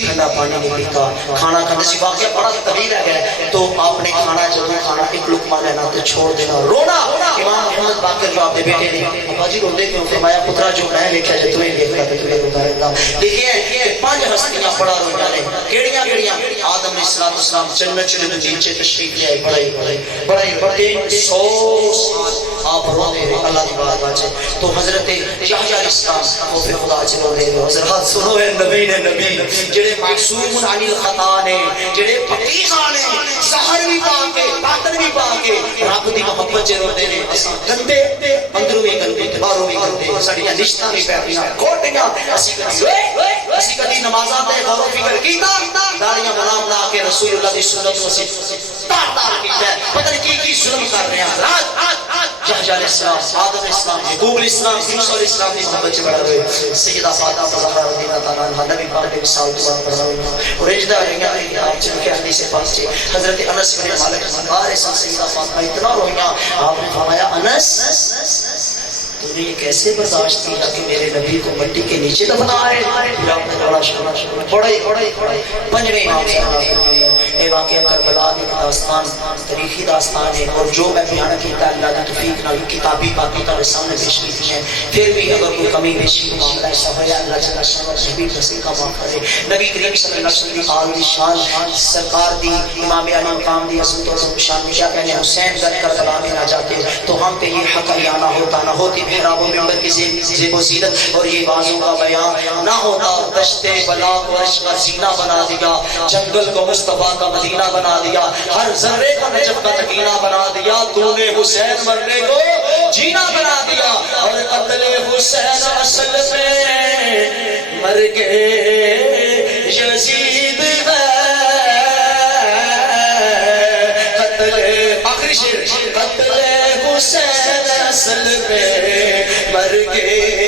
ٹھنڈا پانی نہیں پیتا، کھانا کھانے سے واقعہ بڑا طویل ہے، تو آپ نے کھانا جب کھانا ایک لقمہ لینا تو چھوڑ دینا، رونا۔ امام محمد باقر جو آپ نے بیٹے نے ابا جی روندے کیوں؟ فرمایا پترا جو میں دیکھا جو تمہیں دیکھ رہا تو تمہیں روتا رہتا۔ دیکھیے پانچ ہستیاں بڑا رویا نے، کیڑیاں کیڑیاں؟ آدم علیہ السلام جنت سے نیچے تشریف لے آئے، بڑے 100 سال آپ روتے رہے اللہ کی بات باچے۔ تو حضرت یحییٰ علیہ السلام وہ پھر خدا سے رو رہے، حضرات سنو اے نبی نے نبی جڑے معصوم عن الخطا نے، جڑے پاکیزہ نے، ظاہر بھی پاک ہے باطن بھی پاک ہے، رب دی محبت چ روندے نے۔ اساں گندے اندروں بھی گندے باہروں بھی گندے، ساڈیاں رشتہ بھی پیڑیاں کوٹیاں، اسی کدی نمازاں تے غور و فکر کیتا؟ داڑیاں بنا بنا کے رسول اللہ دی سنت کو تار تار کیتا ہے، پتہ نہیں کی ظلم کر رہے ہیں۔ یحییٰ علیہ السلام، آدم علیہ السلام، یعقوب علیہ السلام، یوسف علیہ السلام کی محبت سے بڑا ہوئے۔ سیدہ فاطمہ زہرا رضی اللہ تعالیٰ عنہ نبی پاک کے وصال دعا پڑھا ہوئے اور اجدا رہیاں آپ چل کے حدیث پاک سے حضرت انس بن مالک سرکار سیدہ فاطمہ اتنا روئیاں، آپ نے فرمایا انس تو نے یہ کیسے برداشت کیا کہ میرے نبی کو مٹی کے نیچے دفنا ہے؟ پھر آپ نے بڑا شکر پڑھائی پنجویں امام صاحب اے واقعہ کربلا کی داستان تاریخی داستان ہے، اور جو میں بیان کیتا اللہ کی توفیق نال کتابی باقی تارے سامنے پیش کی ہے۔ پھر بھی اگر کوئی کمی بیشی کو معاملہ ایسا ہو یا اللہ جل شانہ نبی نصیب کا معاف کرے۔ نبی کریم صلی اللہ علیہ وسلم آل دی شان سرکار دی امام علی مقام دی عظمت و شان میں کیا کہنے حسین گر کربلا میں نہ جاتے تو ہم پہ یہ حق آنا ہوتا نہ ہوتی محراب و منبر کی زیب و زینت اور یہ بازوں کا بیان نہ ہوتا، دشتے بلا کو عشق کا زینہ بنا دیا، جنگل کو مصطفیٰ کا مدینہ بنا دیا، ہر ذرے کو نجف کا تکینہ بنا دیا، تو نے حسین مرنے کو جینا بنا دیا، اور قتل حسین اصل میں مر کے یزید ہے، قتل آخری شیر قتل حسین اصل میں مر کے